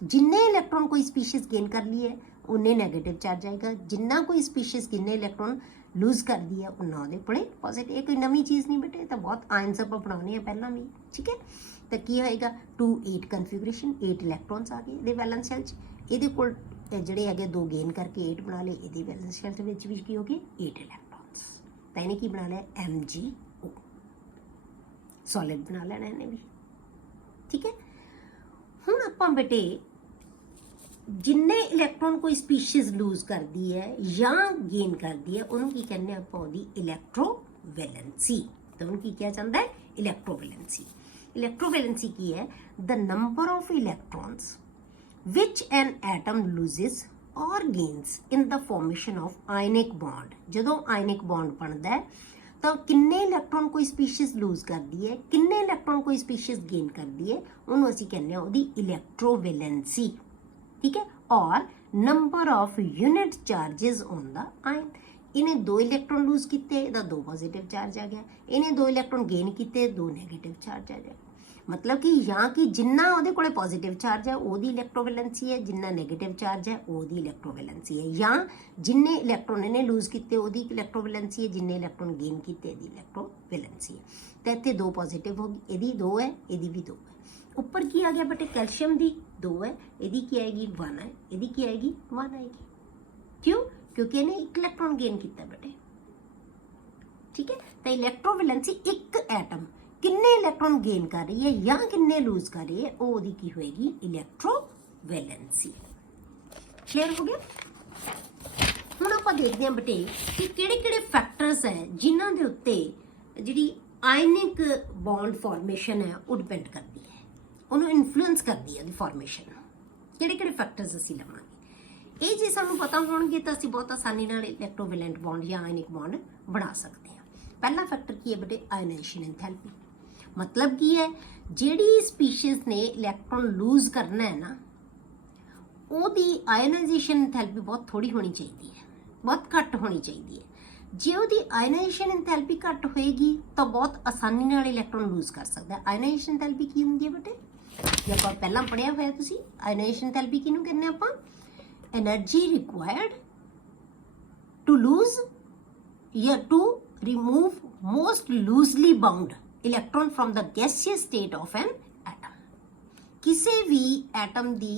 ਜਿੰਨੇ ਇਲੈਕਟ੍ਰੋਨ ਕੋਈ ਸਪੀਸ਼ੀਜ਼ ਗੇਨ ਕਰ ਲਈ ਹੈ ਉਨੇ ਨੈਗੇਟਿਵ ਚਾਰਜ ਆਏਗਾ, ਜਿੰਨਾ ਕੋਈ ਸਪੀਸ਼ੀਜ਼ ਕਿੰਨੇ ਇਲੈਕਟ੍ਰੋਨ ਲੂਜ਼ ਕਰਦੀ ਹੈ ਉਹਨਾਂ ਉਹਦੇ ਕੋਲੇ ਪੋਜ਼ਿਟਿਵ। ਇਹ ਕੋਈ ਨਵੀਂ ਚੀਜ਼ ਨਹੀਂ ਬੇਟੇ, ਤਾਂ ਬਹੁਤ ਆਇਨਸ ਆਪਾਂ ਬਣਾਉਣੇ ਆ ਪਹਿਲਾਂ ਵੀ, ਠੀਕ ਹੈ। ਤਾਂ ਕੀ ਹੋਏਗਾ, 2 8 ਕਨਫੀਗਰੇਸ਼ਨ, 8 ਇਲੈਕਟ੍ਰੋਨਸ ਆ ਗਏ ਇਹਦੇ ਵੈਲੈਂਸ ਸ਼ੈਲ 'ਚ। ਇਹਦੇ ਕੋਲ ਜਿਹੜੇ ਹੈਗੇ 2 ਗੇਨ ਕਰਕੇ 8 ਬਣਾ ਲਏ, ਇਹਦੀ ਵੈਲੈਂਸ ਸ਼ੈਲ ਦੇ ਵਿੱਚ ਵੀ ਕੀ ਹੋ ਗਏ 8 ਇਲੈਕਟ੍ਰੋਨਸ। ਤਾਂ ਇਹਨੇ ਕੀ ਬਣਾ ਲਿਆ, MgO ਸੋਲਿਡ ਬਣਾ ਲੈਣਾ ਇਹਨੇ ਵੀ, ਠੀਕ ਹੈ। ਹੁਣ ਆਪਾਂ ਬੇਟੇ ਜਿੰਨੇ ਇਲੈਕਟ੍ਰੋਨ ਕੋਈ ਸਪੀਸ਼ੀਜ਼ ਲੂਜ਼ ਕਰਦੀ ਹੈ ਜਾਂ ਗੇਨ ਕਰਦੀ ਹੈ ਉਹਨੂੰ ਕੀ ਕਹਿੰਦੇ ਆਪਾਂ, ਉਹਦੀ ਇਲੈਕਟ੍ਰੋਵੈਲੈਂਸੀ। ਤਾਂ ਉਹਨੂੰ ਕੀ ਕਿਹਾ ਜਾਂਦਾ ਹੈ, ਇਲੈਕਟ੍ਰੋਵੈਲੈਂਸੀ। ਇਲੈਕਟ੍ਰੋਵੈਲੈਂਸੀ ਕੀ ਹੈ, ਦ number of electrons which an atom loses or gains in the formation of ionic bond। ਜਦੋਂ ਆਇਨਿਕ ਬੌਂਡ ਬਣਦਾ ਹੈ ਤਾਂ ਕਿੰਨੇ ਇਲੈਕਟ੍ਰੋਨ ਕੋਈ ਸਪੀਸ਼ੀਜ਼ ਲੂਜ਼ ਕਰਦੀ ਹੈ, ਕਿੰਨੇ ਇਲੈਕਟ੍ਰੋਨ ਕੋਈ ਸਪੀਸ਼ੀਜ਼ ਗੇਨ ਕਰਦੀ ਹੈ, ਉਹਨੂੰ ਅਸੀਂ ਕਹਿੰਦੇ ਹਾਂ ਉਹਦੀ ਇਲੈਕਟ੍ਰੋਵੈਲੈਂਸੀ, ਠੀਕ ਹੈ। ਔਰ number of unit charges on the ion, ਇਹਨੇ 2 ਇਲੈਕਟ੍ਰੋਨ ਲੂਜ਼ ਕੀਤੇ, ਇਹਦਾ 2 ਪੋਜ਼ਿਟਿਵ ਚਾਰਜ ਆ ਗਿਆ। ਇਹਨੇ 2 ਇਲੈਕਟ੍ਰੋਨ ਗੇਨ ਕੀਤੇ, 2 ਨੈਗੇਟਿਵ ਚਾਰਜ ਆ ਗਿਆ। मतलब कि ਜਾਂ ਕਿ ਜਿੰਨਾ ਉਹਦੇ ਕੋਲੇ ਪੋਜ਼ਿਟਿਵ ਚਾਰਜ ਹੈ ਉਹਦੀ ਇਲੈਕਟ੍ਰੋਵੈਲੈਂਸੀ ਹੈ, ਜਿੰਨਾ ਨੈਗੇਟਿਵ ਚਾਰਜ ਹੈ ਉਹਦੀ ਇਲੈਕਟ੍ਰੋਵੈਲੈਂਸੀ ਹੈ, ਜਾਂ ਜਿੰਨੇ ਇਲੈਕਟ੍ਰੋਨ ਇਹਨੇ ਲੂਜ਼ ਕੀਤੇ ਉਹਦੀ ਇਲੈਕਟ੍ਰੋਵੈਲੈਂਸੀ ਹੈ, ਜਿੰਨੇ ਇਲੈਕਟ੍ਰੋਨ ਗੇਨ ਕੀਤੇ ਇਹਦੀ ਇਲੈਕਟ੍ਰੋਵੈਲੈਂਸੀ ਹੈ। ਤਾਂ ਇੱਥੇ 2 ਪੋਜ਼ਿਟਿਵ ਹੋ ਗਈ, ਇਹਦੀ 2 ਹੈ, ਇਹਦੀ ਵੀ 2 ਹੈ। ਉੱਪਰ ਕੀ ਆ ਗਿਆ ਬੇਟੇ, ਕੈਲਸ਼ੀਅਮ ਦੀ 2 ਹੈ, ਇਹਦੀ ਕੀ ਆਏਗੀ 1 ਹੈ, ਇਹਦੀ ਕੀ ਆਏਗੀ 1 ਆਏਗੀ। ਕਿਉਂ? ਕਿਉਂਕਿ ਇਹਨੇ 1 ਇਲੈਕਟ੍ਰੋਨ ਗੇਨ ਕੀਤਾ ਬੇਟੇ। ਠੀਕ ਹੈ, ਤਾਂ ਇਲੈਕਟ੍ਰੋਵੈਲੈਂਸੀ ਇੱਕ ਐਟਮ किन्ने इलैक्ट्रॉन गेन कर रही है या किन्ने लूज कर रही है वो की होएगी इलैक्ट्रोवैलेंसी। क्लियर हो गया। हुण आपां देखदे हां बेटे कि किहड़े-किहड़े फैक्टर्स है जिन्हां दे उत्ते जिहड़ी आयनिक बॉन्ड फॉर्मेशन है वो डिपेंड करती है, उन्होंने इन्फ्लुएंस करती है फॉर्मेशन। किहड़े-किहड़े फैक्टर्स असीं लवांगे, ये जे सानूं पता होणगे तां असीं बहुत आसानी नाल इलैक्ट्रोवैलेंट बॉन्ड या आयनिक बॉन्ड बना सकते हैं। पहला फैक्टर की है बेटे आयनाइजेशन एंथैल्पी। मतलब की है जिहड़ी स्पीशीज़ ने इलैक्ट्रॉन लूज करना है ना ਉਹਦੀ आयनाइजेशन एंथैल्पी बहुत थोड़ी होनी चाहिए है, बहुत घट होनी चाहिए है। जे ਉਹਦੀ आयनाइजेशन एंथैल्पी घट होएगी तो बहुत आसानी नाल इलैक्ट्रॉन लूज कर सकता है। आयनाइजेशन एंथैल्पी की हुंदी है बेटे, जे आपां पहलां पढ़िया होया तुसीं, आयनाइजेशन एंथैल्पी किहनूं कहने आपां, एनर्जी रिक्वायर्ड टू लूज या to remove most loosely bound electron from the gaseous state of an atom। किसी भी एटम दी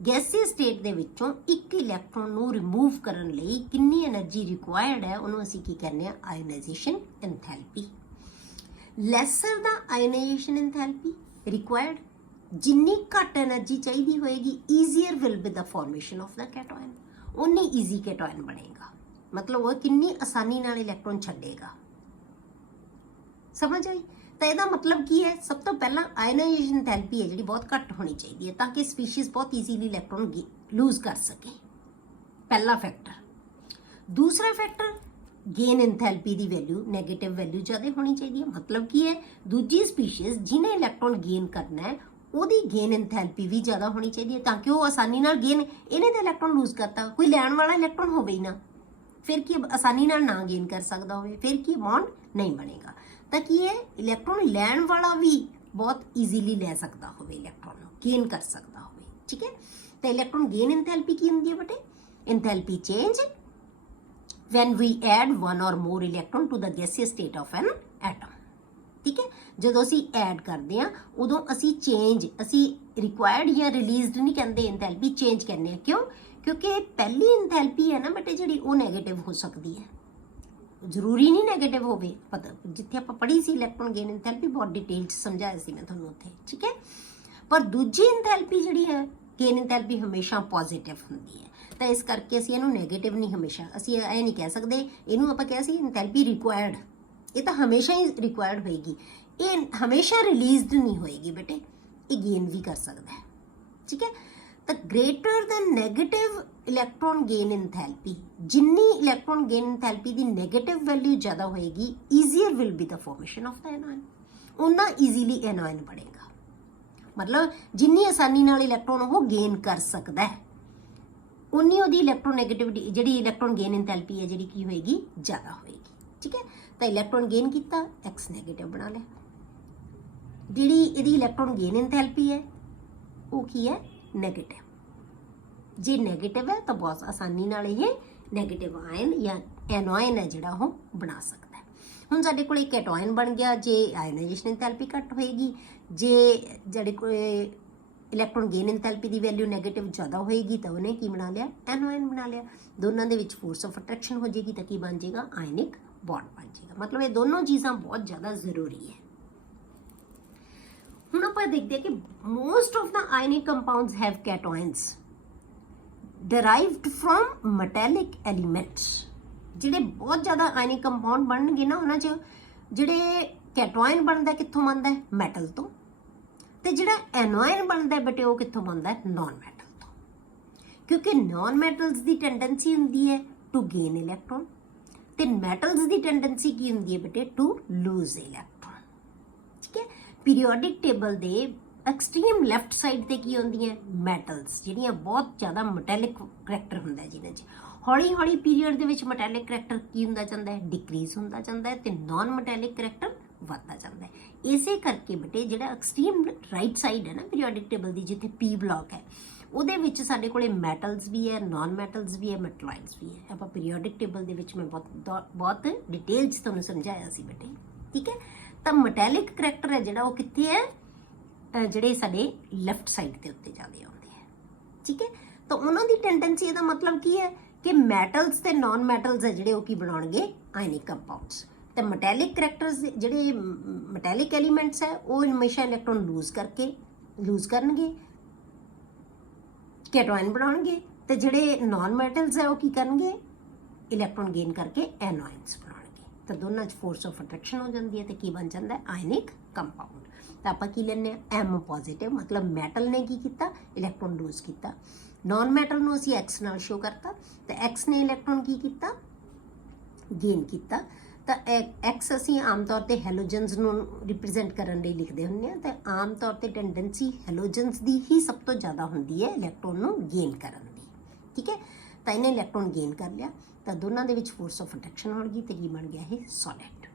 गैसियस स्टेट दे विचों एक इलैक्ट्रॉन नूं रिमूव करन लई कितनी एनर्जी रिक्वायर्ड है उन्होंने असीं की कहने आ ionization enthalpy. Lesser the ionization enthalpy required, जिन्नी घट एनर्जी चाहिए होएगी easier will be the formation of the cation, उन्नी ईजी कैटोन बनेगा। मतलब वो कितनी आसानी नाल इलैक्ट्रॉन छड्डेगा। समझ आई? तो यदा मतलब की है, सब तो पहला आयनाइजेशन एंथैल्पी है जी बहुत घट होनी चाहिए ताकि स्पीशीज बहुत ईजीली इलैक्ट्रॉन लूज कर सके। पहला फैक्टर। दूसरा फैक्टर गेन एंथैल्पी की वैल्यू नैगेटिव वैल्यू ज़्यादा होनी चाहिए। मतलब की है दूजी स्पीशीज जिन्हें इलैक्ट्रॉन गेन करना है ਉਹਦੀ गेन एंथैल्पी भी ज़्यादा होनी चाहिए ताकि वो आसानी नाल गेन, इन्हें तो इलैक्ट्रॉन लूज करता कोई लैण वाला इलैक्ट्रॉन होवे ही ना, फिर की आसानी नाल ना गेन कर सकता हो, फिर की बॉन्ड नहीं बनेगा। ताकि ये इलैक्ट्रॉन लैण वाला भी बहुत ईजीली ले सकता हो, इलैक्ट्रॉन गेन कर सकता हो। ठीक है, तो इलैक्ट्रॉन गेन एंथैल्पी की होंदी है बेटे, enthalpy change when we add one और more electron to the gaseous state of an atom. ठीक है, जो असी ऐड करते हैं उदों असी चेंज, असी रिक्वायर्ड या रिलीज्ड नहीं कहते, एंथैल्पी चेंज कहते हैं। क्यों? क्योंकि पहली एंथैल्पी है ना बेटे जी वो नैगेटिव हो सकती है, जरूरी नहीं नैगेटिव हो। पता जिथे आप पढ़ी सी इलैक्ट्रॉन गेन एंथैल्पी बहुत डिटेल समझाया सी मैं तुहानूं उत्थे। ठीक है, पर दूजी एंथैल्पी जिहड़ी है गेन एंथैल्पी हमेशा पॉजिटिव हुंदी है, तो इस करके असीं इहनूं नैगेटिव नहीं, हमेशा असीं ऐ नहीं कह सकते इहनूं आपां कह सी एंथैल्पी रिक्वायर्ड, ये तो हमेशा ही रिक्वायर्ड होएगी, ये हमेशा रिलीज्ड नहीं होएगी बेटे, ये गेन भी कर सकता है। ठीक है, तो greater than negative electron gain enthalpy, जिन्नी इलैक्ट्रॉन गेन एंथैल्पी की नैगेटिव वैल्यू ज़्यादा होएगी easier will be the formation of the anion, उन्ना ईजीली एनायन बनेगा। मतलब जिन्नी आसानी नाल इलैक्ट्रॉन वो गेन कर सकता है उन्नी उहदी इलैक्ट्रॉन नैगेटिविटी जिहड़ी इलैक्ट्रॉन गेन एंथैल्पी है जिहड़ी की होएगी ज़्यादा होएगी। ठीक है, तो इलैक्ट्रॉन गेन किया एक्स नैगेटिव बना लिया, जिहड़ी इहदी इलैक्ट्रॉन गेन एंथैल्पी है वो की है नैगेटिव। जे नैगेटिव है तो बहुत आसानी नाल ये नैगेटिव आयन या एनोयन है जिहड़ा वो बना सकता है। हुण साडे कोल एक कैटोयन बन गया, जे आयनाइजेशन एंथैल्पी घट होएगी, जे जिहड़े कोल इलैक्ट्रॉन गेन एंथैल्पी की वैल्यू नैगेटिव ज़्यादा होएगी तो उन्हें की बना लिया एनोयन बना लिया। दोनों के विच फोर्स ऑफ अट्रैक्शन हो जाएगी तो की बन जाएगा आयनिक बॉन्ड बन जाएगा। मतलब ये दोनों चीज़ां बहुत ज़्यादा जरूरी है। हुण आपां देखते हैं कि most of the ionic compounds have cations derived from metallic elements। जिहड़े बहुत ज़्यादा आयनिक कंपाउंड बनणगे ना उन्हां च जिहड़े कैटोयन बनदा कित्थों बनदा है मैटल तो, ते जिहड़ा एनोयन बनदा है बेटे वो कित्थों बनदा है नॉन मैटल तो। क्योंकि नॉन मैटल्स की टेंडेंसी हुंदी है टू गेन इलैक्ट्रॉन ते मैटल्स की टेंडेंसी की हुंदी है बेटे टू लूज इलैक्ट्रॉन। ठीक है, पीरियोडिक टेबल दे एक्सट्रीम लैफ्ट साइड ते की होंदी है मैटल्स जिहड़ियां बहुत ज़्यादा मैटैलिक करैक्टर हुंदा है जिन्हां 'च, ਹੌਲੀ ਹੌਲੀ ਪੀਰੀਅਡ ਦੇ ਵਿੱਚ ਮੈਟੈਲਿਕ ਕਰੈਕਟਰ ਕੀ ਹੁੰਦਾ ਜਾਂਦਾ ਹੈ, ਡਿਕਰੀਜ਼ ਹੁੰਦਾ ਜਾਂਦਾ ਹੈ, ਤੇ ਨਾਨ ਮੈਟੈਲਿਕ ਕਰੈਕਟਰ ਵੱਧਦਾ ਜਾਂਦਾ ਹੈ। ਇਸੇ ਕਰਕੇ ਬੇਟੇ ਜਿਹੜਾ ਐਕਸਟ੍ਰੀਮ ਰਾਈਟ ਸਾਈਡ ਹੈ ਨਾ ਪੀਰੀਓਡਿਕ ਟੇਬਲ ਦੀ, ਜਿੱਥੇ ਪੀ ਬਲੌਕ ਹੈ, ਉਹਦੇ ਵਿੱਚ ਸਾਡੇ ਕੋਲੇ ਮੈਟਲਸ ਵੀ ਹੈ, ਨਾਨ ਮੈਟਲਸ ਵੀ ਹੈ, ਮੈਟਲਾਈਡਸ ਵੀ ਹੈ। ਆਪਾਂ ਪੀਰੀਓਡਿਕ ਟੇਬਲ ਦੇ ਵਿੱਚ ਮੈਂ ਬਹੁਤ ਡਿਟੇਲ 'ਚ ਤੁਹਾਨੂੰ ਸਮਝਾਇਆ ਸੀ ਬੇਟੇ, ਠੀਕ ਹੈ। ਤਾਂ ਮੈਟੈਲਿਕ ਕਰੈਕਟਰ ਹੈ ਜਿਹੜਾ ਉਹ ਕਿੱਥੇ ਹੈ, ਜਿਹੜੇ ਸਾਡੇ ਲੈਫਟ ਸਾਈਡ ਦੇ ਉੱਤੇ ਜ਼ਿਆਦਾ ਆਉਂਦੇ ਹੈ, ਠੀਕ ਹੈ। ਤਾਂ ਉਹਨਾਂ ਦੀ ਟੈਂਡੈਂਸੀ, ਇਹਦਾ ਮਤਲਬ ਕੀ ਹੈ ਕਿ ਮੈਟਲਸ ਤੇ ਨਾਨ ਮੈਟਲਸ ਹੈ ਜਿਹੜੇ ਉਹ ਕੀ ਬਣਾਉਣਗੇ, ਆਇਨਿਕ ਕੰਪਾਊਂਡਸ। ਤੇ ਮੈਟੈਲਿਕ ਕਰੈਕਟਰਸ ਜਿਹੜੇ ਮੈਟੈਲਿਕ ਐਲੀਮੈਂਟਸ ਹੈ ਉਹ ਹਮੇਸ਼ਾ ਇਲੈਕਟ੍ਰੋਨ ਲੂਜ਼ ਕਰਨਗੇ, ਕੈਟਾਇਨ ਬਣਾਉਣਗੇ, ਤੇ ਜਿਹੜੇ ਨਾਨ ਮੈਟਲਸ ਹੈ ਉਹ ਕੀ ਕਰਨਗੇ, ਇਲੈਕਟ੍ਰੋਨ ਗੇਨ ਕਰਕੇ ਐਨੋਇਨਸ ਬਣਾਉਣਗੇ। ਤਾਂ ਦੋਨਾਂ 'ਚ ਫੋਰਸ ਆਫ ਅਟਰੈਕਸ਼ਨ ਹੋ ਜਾਂਦੀ ਹੈ ਤੇ ਕੀ ਬਣ ਜਾਂਦਾ ਹੈ, ਆਇਨਿਕ ਕੰਪਾਊਂਡ। ਤਾਂ ਆਪਾਂ ਕੀ ਲੈਂਦੇ ਹਾਂ, ਐਮ ਪੋਜ਼ਿਟਿਵ, ਮਤਲਬ ਮੈਟਲ ਨੇ ਕੀ ਕੀਤਾ, ਇਲੈਕਟ੍ਰੋਨ ਲੂਜ਼ ਕੀਤਾ। ਨਾਨ ਮੈਟਲ ਨੂੰ ਅਸੀਂ ਐਕਸ ਨਾਲ ਸ਼ੋ ਕਰਤਾ, ਤੇ ਐਕਸ ਨੇ ਇਲੈਕਟ੍ਰੋਨ ਕੀ ਕੀਤਾ, ਗੇਨ ਕੀਤਾ। ਤਾਂ ਐਕਸ ਅਸੀਂ ਆਮ ਤੌਰ ਤੇ ਹੈਲੋਜਨਸ ਨੂੰ ਰਿਪਰੈਜ਼ੈਂਟ ਕਰਨ ਲਈ ਲਿਖਦੇ ਹੁੰਦੇ ਹਾਂ, ਤੇ ਆਮ ਤੌਰ ਤੇ ਟੈਂਡੈਂਸੀ ਹੈਲੋਜਨਸ ਦੀ ਹੀ ਸਭ ਤੋਂ ਜ਼ਿਆਦਾ ਹੁੰਦੀ ਹੈ ਇਲੈਕਟ੍ਰੋਨ ਨੂੰ ਗੇਨ ਕਰਨ ਦੀ, ਠੀਕ ਹੈ। ਤਾਂ ਇਹਨੇ ਇਲੈਕਟ੍ਰੋਨ ਗੇਨ ਕਰ ਲਿਆ, ਤਾਂ ਦੋਨਾਂ ਦੇ ਵਿੱਚ ਫੋਰਸ ਆਫ ਅਟਰੈਕਸ਼ਨ ਹੋ ਗਈ, ਤੇ ਕੀ ਬਣ ਗਿਆ ਇਹ ਸੋਲਿਡ।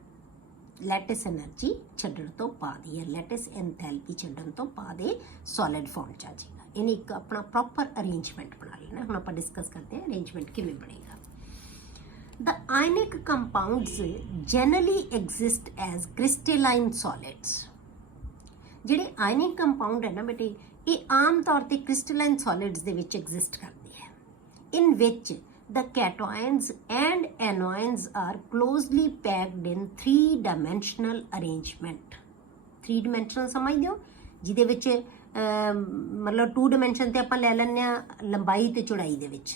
ਲੈਟਿਸ એનર્ਜੀ ਛੱਡਣ ਤੋਂ ਬਾਅਦ ਜਾਂ ਲੈਟਿਸ ਐਂਥੈਲਪੀ ਛੱਡਣ ਤੋਂ ਬਾਅਦ ਇਹ ਸੋਲਿਡ ਫਾਰਮ 'ਚ ਆ ਜਾਏਗਾ। ਇਹਨੇ ਇੱਕ ਆਪਣਾ ਪ੍ਰੋਪਰ ਅਰੇਂਜਮੈਂਟ ਬਣਾ ਲੈਣਾ। ਹੁਣ ਆਪਾਂ ਡਿਸਕਸ ਕਰਦੇ ਹਾਂ ਅਰੇਂਜਮੈਂਟ ਕਿਵੇਂ ਬਣੇਗਾ। The ionic compounds generally exist as crystalline solids. ਜਿਹੜੇ ਆਇਨਿਕ ਕੰਪਾਊਂਡ ਹੈ ਨਾ ਬੇਟੇ, ਇਹ ਆਮ ਤੌਰ ਤੇ ਕ੍ਰਿਸਟਲਾਈਨ ਸੋਲਿਡਸ ਦੇ ਵਿੱਚ ਐਗਜ਼ਿਸਟ ਕਰਦੇ ਹੈ, ਇਨ ਵਿਚ the cations and anions are closely packed in 3-dimensional arrangement. 3 ਸਮਝਦੇ ਹੋ, ਜਿਹਦੇ ਵਿੱਚ ਮਤਲਬ 2 ਡਾਇਮੈਂਸ਼ਨ ਤੇ ਆਪਾਂ ਲੈ ਲੈਂਦੇ ਹਾਂ ਲੰਬਾਈ ਤੇ ਚੌੜਾਈ ਦੇ ਵਿੱਚ।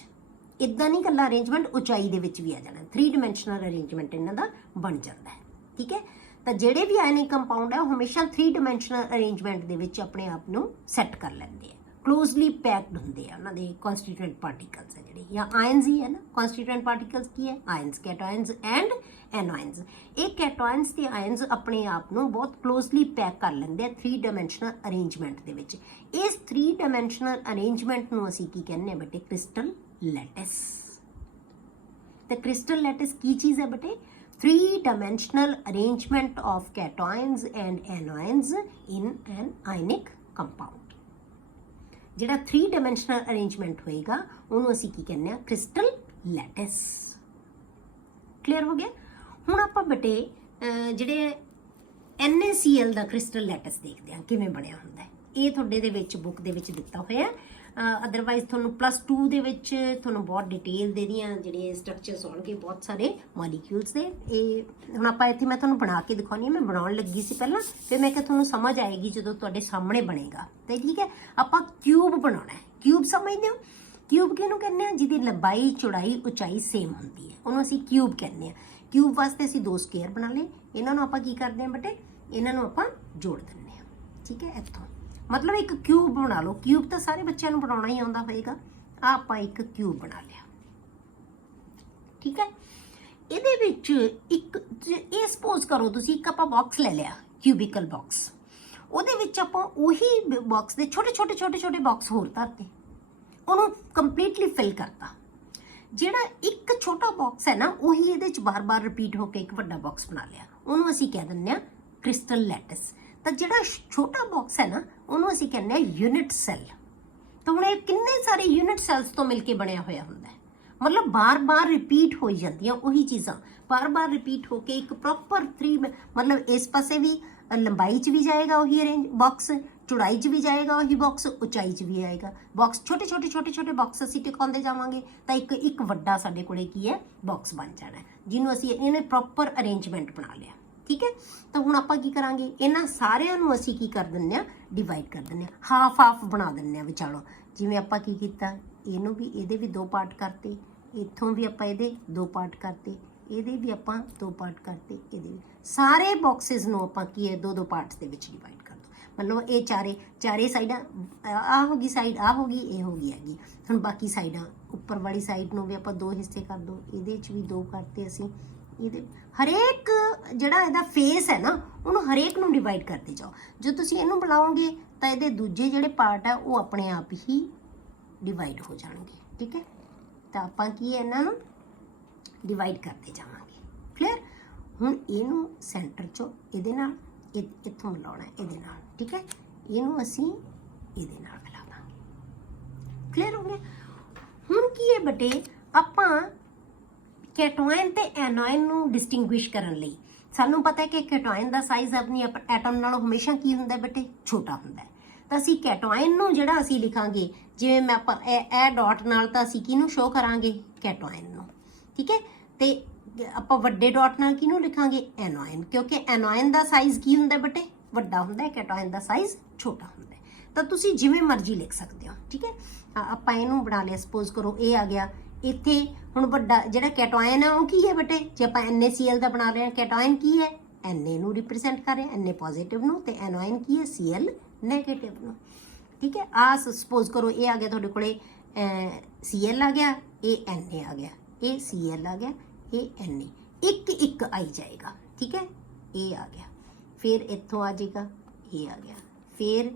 ਇੱਦਾਂ ਨਹੀਂ ਇਕੱਲਾ ਅਰੇਂਜਮੈਂਟ, ਉਚਾਈ ਦੇ ਵਿੱਚ ਵੀ ਆ ਜਾਣਾ। 3 ਅਰੇਂਜਮੈਂਟ ਇਹਨਾਂ ਦਾ ਬਣ ਜਾਂਦਾ ਹੈ, ਠੀਕ ਹੈ। ਤਾਂ ਜਿਹੜੇ ਵੀ ਆਇਨਿਕ ਕੰਪਾਊਂਡ ਹੈ ਉਹ ਹਮੇਸ਼ਾ 3 ਅਰੇਂਜਮੈਂਟ ਦੇ ਵਿੱਚ ਆਪਣੇ ਆਪ ਨੂੰ ਸੈੱਟ ਕਰ ਲੈਂਦੇ ਆ, ਕਲੋਜ਼ਲੀ ਪੈਕਡ ਹੁੰਦੇ ਆ। ਉਹਨਾਂ ਦੇ ਕਨਸਟੀਟੂਐਂਟ ਪਾਰਟੀਕਲਸ ਹੈ ਜਿਹੜੇ, ਜਾਂ ਆਇਨਸ ਹੀ ਹੈ ਨਾ। ਕਨਸਟੀਟੂਐਂਟ ਪਾਰਟੀਕਲਸ ਕੀ ਹੈ, ਆਇਨਸ, ਕੈਟਾਇਨਸ ਐਂਡ ਐਨੋਇਨਸ। ਇਹ ਕੈਟਾਇਨਸ ਤੇ ਆਇਨਸ ਆਪਣੇ ਆਪ ਨੂੰ ਬਹੁਤ ਕਲੋਜ਼ਲੀ ਪੈਕ ਕਰ ਲੈਂਦੇ ਆ 3 ਅਰੇਂਜਮੈਂਟ ਦੇ ਵਿੱਚ। ਇਸ 3 ਅਰੇਂਜਮੈਂਟ ਨੂੰ ਅਸੀਂ ਕੀ ਕਹਿੰਦੇ ਆ ਬੇਟੇ, ਕ੍ਰਿਸਟਲ ਲੈਟਿਸ। ਤੇ ਕ੍ਰਿਸਟਲ ਲੈਟਿਸ ਕੀ ਚੀਜ਼ ਹੈ ਬੇਟੇ, 3 arrangement of cations and anions in an ionic compound। ਜਿਹੜਾ 3 ਅਰੇਂਜਮੈਂਟ ਹੋਏਗਾ ਉਹਨੂੰ ਅਸੀਂ ਕੀ ਕਹਿੰਦੇ ਆ, ਕ੍ਰਿਸਟਲ ਲੈਟਿਸ। ਕਲੀਅਰ ਹੋ ਗਿਆ। ਹੁਣ ਆਪਾਂ ਬੇਟੇ ਜਿਹੜੇ NaCl ਦਾ ਕ੍ਰਿਸਟਲ ਲੈਟਿਸ ਦੇਖਦੇ ਹਾਂ ਕਿਵੇਂ ਬਣਿਆ ਹੁੰਦਾ ਹੈ। ਇਹ ਤੁਹਾਡੇ ਦੇ ਵਿੱਚ ਬੁੱਕ ਦੇ ਵਿੱਚ ਦਿੱਤਾ ਹੋਇਆ। ਅਦਰਵਾਈਜ਼ ਤੁਹਾਨੂੰ +2 ਦੇ ਵਿੱਚ ਤੁਹਾਨੂੰ ਬਹੁਤ ਡਿਟੇਲ ਦੇ ਦੀਆਂ ਜਿਹੜੇ ਸਟਰਕਚਰਸ ਹੋਣਗੇ, ਬਹੁਤ ਸਾਰੇ ਮੋਲੀਕਿਊਲਸ ਦੇ। ਇਹ ਹੁਣ ਆਪਾਂ ਇੱਥੇ ਮੈਂ ਤੁਹਾਨੂੰ ਬਣਾ ਕੇ ਦਿਖਾਉਣੀ ਹੈ। ਮੈਂ ਬਣਾਉਣ ਲੱਗੀ ਸੀ ਪਹਿਲਾਂ, ਫਿਰ ਮੈਂ ਕਿਹਾ ਤੁਹਾਨੂੰ ਸਮਝ ਆਏਗੀ ਜਦੋਂ ਤੁਹਾਡੇ ਸਾਹਮਣੇ ਬਣੇਗਾ। ਤੇ ਠੀਕ ਹੈ, ਆਪਾਂ ਕਿਊਬ ਬਣਾਉਣਾ ਹੈ। ਕਿਊਬ ਸਮਝਦੇ ਹੋ, ਕਿਊਬ ਕਿਹਨੂੰ ਕਹਿੰਦੇ ਆ, ਜਿਹਦੀ ਲੰਬਾਈ ਚੌੜਾਈ ਉਚਾਈ ਸੇਮ ਹੁੰਦੀ ਹੈ, ਉਹਨੂੰ ਅਸੀਂ ਕਿਊਬ ਕਹਿੰਦੇ ਆ। ਕਿਊਬ ਵਾਸਤੇ ਅਸੀਂ 2 ਸਕੁਅਰ ਬਣਾ ਲਏ। ਇਹਨਾਂ ਨੂੰ ਆਪਾਂ ਕੀ ਕਰਦੇ ਹਾਂ ਬੇਟੇ, ਇਹਨਾਂ ਨੂੰ ਆਪਾਂ ਜੋੜ ਦਿੰਦੇ ਹਾਂ, ਠੀਕ ਹੈ। ਇੱਥੋਂ ਮਤਲਬ ਇੱਕ ਕਿਊਬ ਬਣਾ ਲਓ। ਕਿਊਬ ਤਾਂ ਸਾਰੇ ਬੱਚਿਆਂ ਨੂੰ ਬਣਾਉਣਾ ਹੀ ਆਉਂਦਾ ਹੋਏਗਾ। ਆ ਆਪਾਂ ਇੱਕ ਕਿਊਬ ਬਣਾ ਲਿਆ, ਠੀਕ ਹੈ। ਇਹਦੇ ਵਿੱਚ ਇੱਕ ਇਹ ਸਪੋਜ਼ ਕਰੋ ਤੁਸੀਂ ਇੱਕ ਆਪਾਂ ਬਾਕਸ ਲੈ ਲਿਆ, ਕਿਊਬਿਕਲ ਬਾਕਸ। ਉਹਦੇ ਵਿੱਚ ਆਪਾਂ ਉਹੀ ਬਾਕਸ ਦੇ ਛੋਟੇ ਬਾਕਸ ਹੋਰ ਧਰਤੇ, ਉਹਨੂੰ ਕੰਪਲੀਟਲੀ ਫਿਲ ਕਰਤਾ। ਜਿਹੜਾ ਇੱਕ ਛੋਟਾ ਬਾਕਸ ਹੈ ਨਾ, ਉਹੀ ਇਹਦੇ ਚ ਬਾਰ-ਬਾਰ ਰਿਪੀਟ ਹੋ ਕੇ ਇੱਕ ਵੱਡਾ ਬਾਕਸ ਬਣਾ ਲਿਆ। ਉਹਨੂੰ ਅਸੀਂ ਕਹਿ ਦਿੰਦੇ ਆ ਕ੍ਰਿਸਟਲ ਲੈਟਿਸ। ਤਾਂ ਜਿਹੜਾ ਛੋਟਾ ਬਾਕਸ ਹੈ ਨਾ, ਉਹਨੂੰ ਅਸੀਂ ਕਹਿੰਦੇ ਆ ਯੂਨਿਟ ਸੈੱਲ। ਤਾਂ ਹੁਣ ਇਹ ਕਿੰਨੇ ਸਾਰੇ ਯੂਨਿਟ ਸੈੱਲਸ ਤੋਂ ਮਿਲ ਕੇ ਬਣਿਆ ਹੋਇਆ ਹੁੰਦਾ ਹੈ। ਮਤਲਬ ਬਾਰ-ਬਾਰ ਰਿਪੀਟ ਹੋਈ ਜਾਂਦੀਆਂ ਉਹੀ ਚੀਜ਼ਾਂ, ਬਾਰ-ਬਾਰ ਰਿਪੀਟ ਹੋ ਕੇ ਇੱਕ ਪ੍ਰੋਪਰ 3 ਮਤਲਬ ਇਸ ਪਾਸੇ ਵੀ ਲੰਬਾਈ 'ਚ ਵੀ ਜਾਏਗਾ ਉਹੀ ਬਾਕਸ, ਚੌੜਾਈ 'ਚ ਵੀ ਜਾਏਗਾ ਉਹੀ ਬਾਕਸ, ਉਚਾਈ 'ਚ ਵੀ ਆਏਗਾ ਬਾਕਸ। ਛੋਟੇ ਬਾਕਸ ਅਸੀਂ ਟਿਕਾਉਂਦੇ ਜਾਵਾਂਗੇ ਤਾਂ ਇੱਕ ਵੱਡਾ ਸਾਡੇ ਕੋਲੇ ਕੀ ਹੈ, ਬਾਕਸ ਬਣ ਜਾਣਾ, ਜਿਹਨੂੰ ਅਸੀਂ ਇਹਨੇ ਪ੍ਰੋਪਰ ਅਰੇਂਜਮੈਂਟ ਬਣਾ ਲਿਆ, ਠੀਕ ਹੈ। ਤਾਂ ਹੁਣ ਆਪਾਂ ਕੀ ਕਰਾਂਗੇ, ਇਹਨਾਂ ਸਾਰਿਆਂ ਨੂੰ ਅਸੀਂ ਕੀ ਕਰ ਦਿੰਦੇ ਆ, ਡਿਵਾਈਡ ਕਰ ਦਿੰਦੇ ਆ, ਹਾਫ ਬਣਾ ਦਿੰਦੇ ਆ ਵਿਚਾਲੋਂ। ਜਿਵੇਂ ਆਪਾਂ ਕੀ ਕੀਤਾ, ਇਹਨੂੰ ਵੀ ਇਹਦੇ ਵੀ 2 ਪਾਰਟ ਕਰਤੇ, ਇੱਥੋਂ ਵੀ ਆਪਾਂ ਇਹਦੇ 2 ਪਾਰਟ ਕਰਤੇ, ਇਹਦੇ ਵੀ ਆਪਾਂ 2 ਪਾਰਟ ਕਰਤੇ, ਇਹਦੇ ਵੀ। ਸਾਰੇ ਬਾਕਸਿਸ ਨੂੰ ਆਪਾਂ ਕੀ ਹੈ 2 ਪਾਰਟਸ ਦੇ ਵਿੱਚ ਡਿਵਾਈਡ ਕਰ ਦੋ। ਮਤਲਬ ਇਹ ਚਾਰੇ ਸਾਈਡਾਂ, ਆਹ ਹੋ ਗਈ ਸਾਈਡ, ਆਹ ਹੋ ਗਈ, ਇਹ ਹੋ ਗਈ ਹੈਗੀ। ਹੁਣ ਬਾਕੀ ਸਾਈਡਾਂ, ਉੱਪਰ ਵਾਲੀ ਸਾਈਡ ਨੂੰ ਵੀ ਆਪਾਂ 2 ਹਿੱਸੇ ਕਰ ਦੋ, ਇਹਦੇ 'ਚ ਵੀ 2 ਕਰਤੇ ਅਸੀਂ। ਇਹਦੇ ਹਰੇਕ ਜਿਹੜਾ ਇਹਦਾ ਫੇਸ ਹੈ ਨਾ, ਉਹਨੂੰ ਹਰੇਕ ਨੂੰ ਡਿਵਾਈਡ ਕਰਦੇ ਜਾਓ। ਜੇ ਤੁਸੀਂ ਇਹਨੂੰ ਬਣਾਓਗੇ ਤਾਂ ਇਹਦੇ ਦੂਜੇ ਜਿਹੜੇ ਪਾਰਟ ਆ ਉਹ ਆਪਣੇ ਆਪ ਹੀ ਡਿਵਾਈਡ ਹੋ ਜਾਣਗੇ, ਠੀਕ ਹੈ। ਤਾਂ ਆਪਾਂ ਕੀ ਹੈ ਇਹਨਾਂ ਨੂੰ ਡਿਵਾਈਡ ਕਰਦੇ ਜਾਵਾਂਗੇ। ਕਲੀਅਰ। ਹੁਣ ਇਹਨੂੰ ਸੈਂਟਰ ਚੋਂ ਇਹਦੇ ਨਾਲ ਇੱਥੋਂ ਮਿਲਾਉਣਾ ਇਹਦੇ ਨਾਲ, ਠੀਕ ਹੈ। ਇਹਨੂੰ ਅਸੀਂ ਇਹਦੇ ਨਾਲ ਮਿਲਾ ਦਾਂਗੇ। ਕਲੀਅਰ ਹੋ ਗਿਆ। ਹੁਣ ਕੀ ਹੈ ਬੇਟੇ, ਆਪਾਂ ਕੈਟਾਇਨ ਤੇ ਐਨਾਇਨ ਨੂੰ ਡਿਸਟਿੰਗੁਇਸ਼ ਕਰਨ ਲਈ ਸਾਨੂੰ ਪਤਾ ਹੈ ਕਿ ਕੈਟਾਇਨ ਦਾ ਸਾਈਜ਼ ਆਪਣੀ ਐਟਮ ਨਾਲੋਂ ਹਮੇਸ਼ਾ ਕੀ ਹੁੰਦਾ ਬੇਟੇ, ਛੋਟਾ ਹੁੰਦਾ ਹੈ। ਤਾਂ ਅਸੀਂ ਕੈਟਾਇਨ ਨੂੰ ਜਿਹੜਾ ਅਸੀਂ ਲਿਖਾਂਗੇ, ਜਿਵੇਂ ਮੈਂ ਆਪਾਂ ਇਹ ਡਾਟ ਨਾਲ ਤਾਂ ਅਸੀਂ ਕਿਹਨੂੰ ਸ਼ੋ ਕਰਾਂਗੇ, ਕੈਟਾਇਨ ਨੂੰ, ਠੀਕ ਹੈ। ਤੇ ਆਪਾਂ ਵੱਡੇ ਡਾਟ ਨਾਲ ਕਿਹਨੂੰ ਲਿਖਾਂਗੇ, ਐਨਾਇਨ, ਕਿਉਂਕਿ ਐਨਾਇਨ ਦਾ ਸਾਈਜ਼ ਕੀ ਹੁੰਦਾ ਬੇਟੇ, ਵੱਡਾ ਹੁੰਦਾ ਹੈ, ਕੈਟਾਇਨ ਦਾ ਸਾਈਜ਼ ਛੋਟਾ ਹੁੰਦਾ ਹੈ। ਤਾਂ ਤੁਸੀਂ ਜਿਵੇਂ ਮਰਜ਼ੀ ਲਿਖ ਸਕਦੇ ਹੋ, ਠੀਕ ਹੈ। ਆਪਾਂ ਇਹਨੂੰ ਬਣਾ ਲਿਆ, ਸਪੋਜ਼ ਕਰੋ ਇਹ ਆ ਗਿਆ ਇੱਥੇ। ਹੁਣ ਵੱਡਾ ਜਿਹੜਾ ਕੈਟਾਇਨ ਹੈ ਉਹ ਕੀ ਹੈ ਬੇਟੇ, ਜੇ ਆਪਾਂ NaCl ਦਾ ਬਣਾ ਰਹੇ ਹਾਂ, ਕੈਟਾਇਨ ਕੀ ਹੈ, Na ਨੂੰ ਰਿਪਰੈਜ਼ੈਂਟ ਕਰ ਰਿਹਾ, Na ਪੋਜ਼ਿਟਿਵ ਨੂੰ, ਤੇ ਐਨਾਇਨ ਕੀ ਹੈ, Cl ਨੈਗੇਟਿਵ ਨੂੰ, ਠੀਕ ਹੈ। ਆ ਸਪੋਜ਼ ਕਰੋ ਇਹ ਆ ਗਿਆ ਤੁਹਾਡੇ ਕੋਲੇ Cl ਆ ਗਿਆ, ਇਹ Na ਆ ਗਿਆ, ਇਹ Cl ਆ ਗਿਆ, ਇਹ Na, ਇੱਕ ਇੱਕ ਆਈ ਜਾਏਗਾ, ਠੀਕ ਹੈ। ਇਹ ਆ ਗਿਆ, ਫਿਰ ਇੱਥੋਂ ਆ ਜਾਏਗਾ, ਇਹ ਆ ਗਿਆ, ਫਿਰ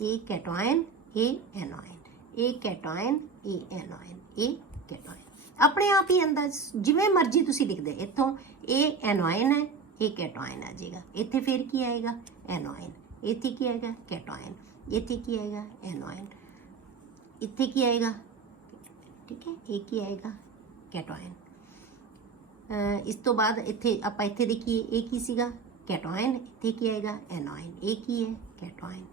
ਇਹ ਕੈਟਾਇਨ, ਇਹ ਐਨਾਇਨ, ਇਹ ਕੈਟਾਇਨ, ਇਹ ਐਨਾਇਨ, ਇਹ ਕੈਟਾਇਨ। ਆਪਣੇ ਆਪ ਹੀ ਅੰਦਰ ਜਿਵੇਂ ਮਰਜ਼ੀ ਤੁਸੀਂ ਲਿਖਦੇ, ਇੱਥੋਂ ਇਹ ਐਨਾਇਨ ਹੈ, ਇਹ ਕੈਟਾਇਨ ਆ ਜਾਏਗਾ, ਇੱਥੇ ਫਿਰ ਕੀ ਆਏਗਾ, ਐਨਾਇਨ, ਇੱਥੇ ਕੀ ਆਏਗਾ, ਕੈਟਾਇਨ, ਇੱਥੇ ਕੀ ਆਏਗਾ, ਐਨਾਇਨ, ਇੱਥੇ ਕੀ ਆਏਗਾ, ਠੀਕ ਹੈ, ਇਹ ਕੀ ਆਏਗਾ, ਕੈਟਾਇਨ। ਇਸ ਤੋਂ ਬਾਅਦ ਇੱਥੇ ਆਪਾਂ ਇੱਥੇ ਦੇਖੀਏ, ਇਹ ਕੀ ਸੀਗਾ, ਕੈਟਾਇਨ, ਇੱਥੇ ਕੀ ਆਏਗਾ, ਐਨਾਇਨ, ਇਹ ਕੀ ਹੈ, ਕੈਟਾਇਨ,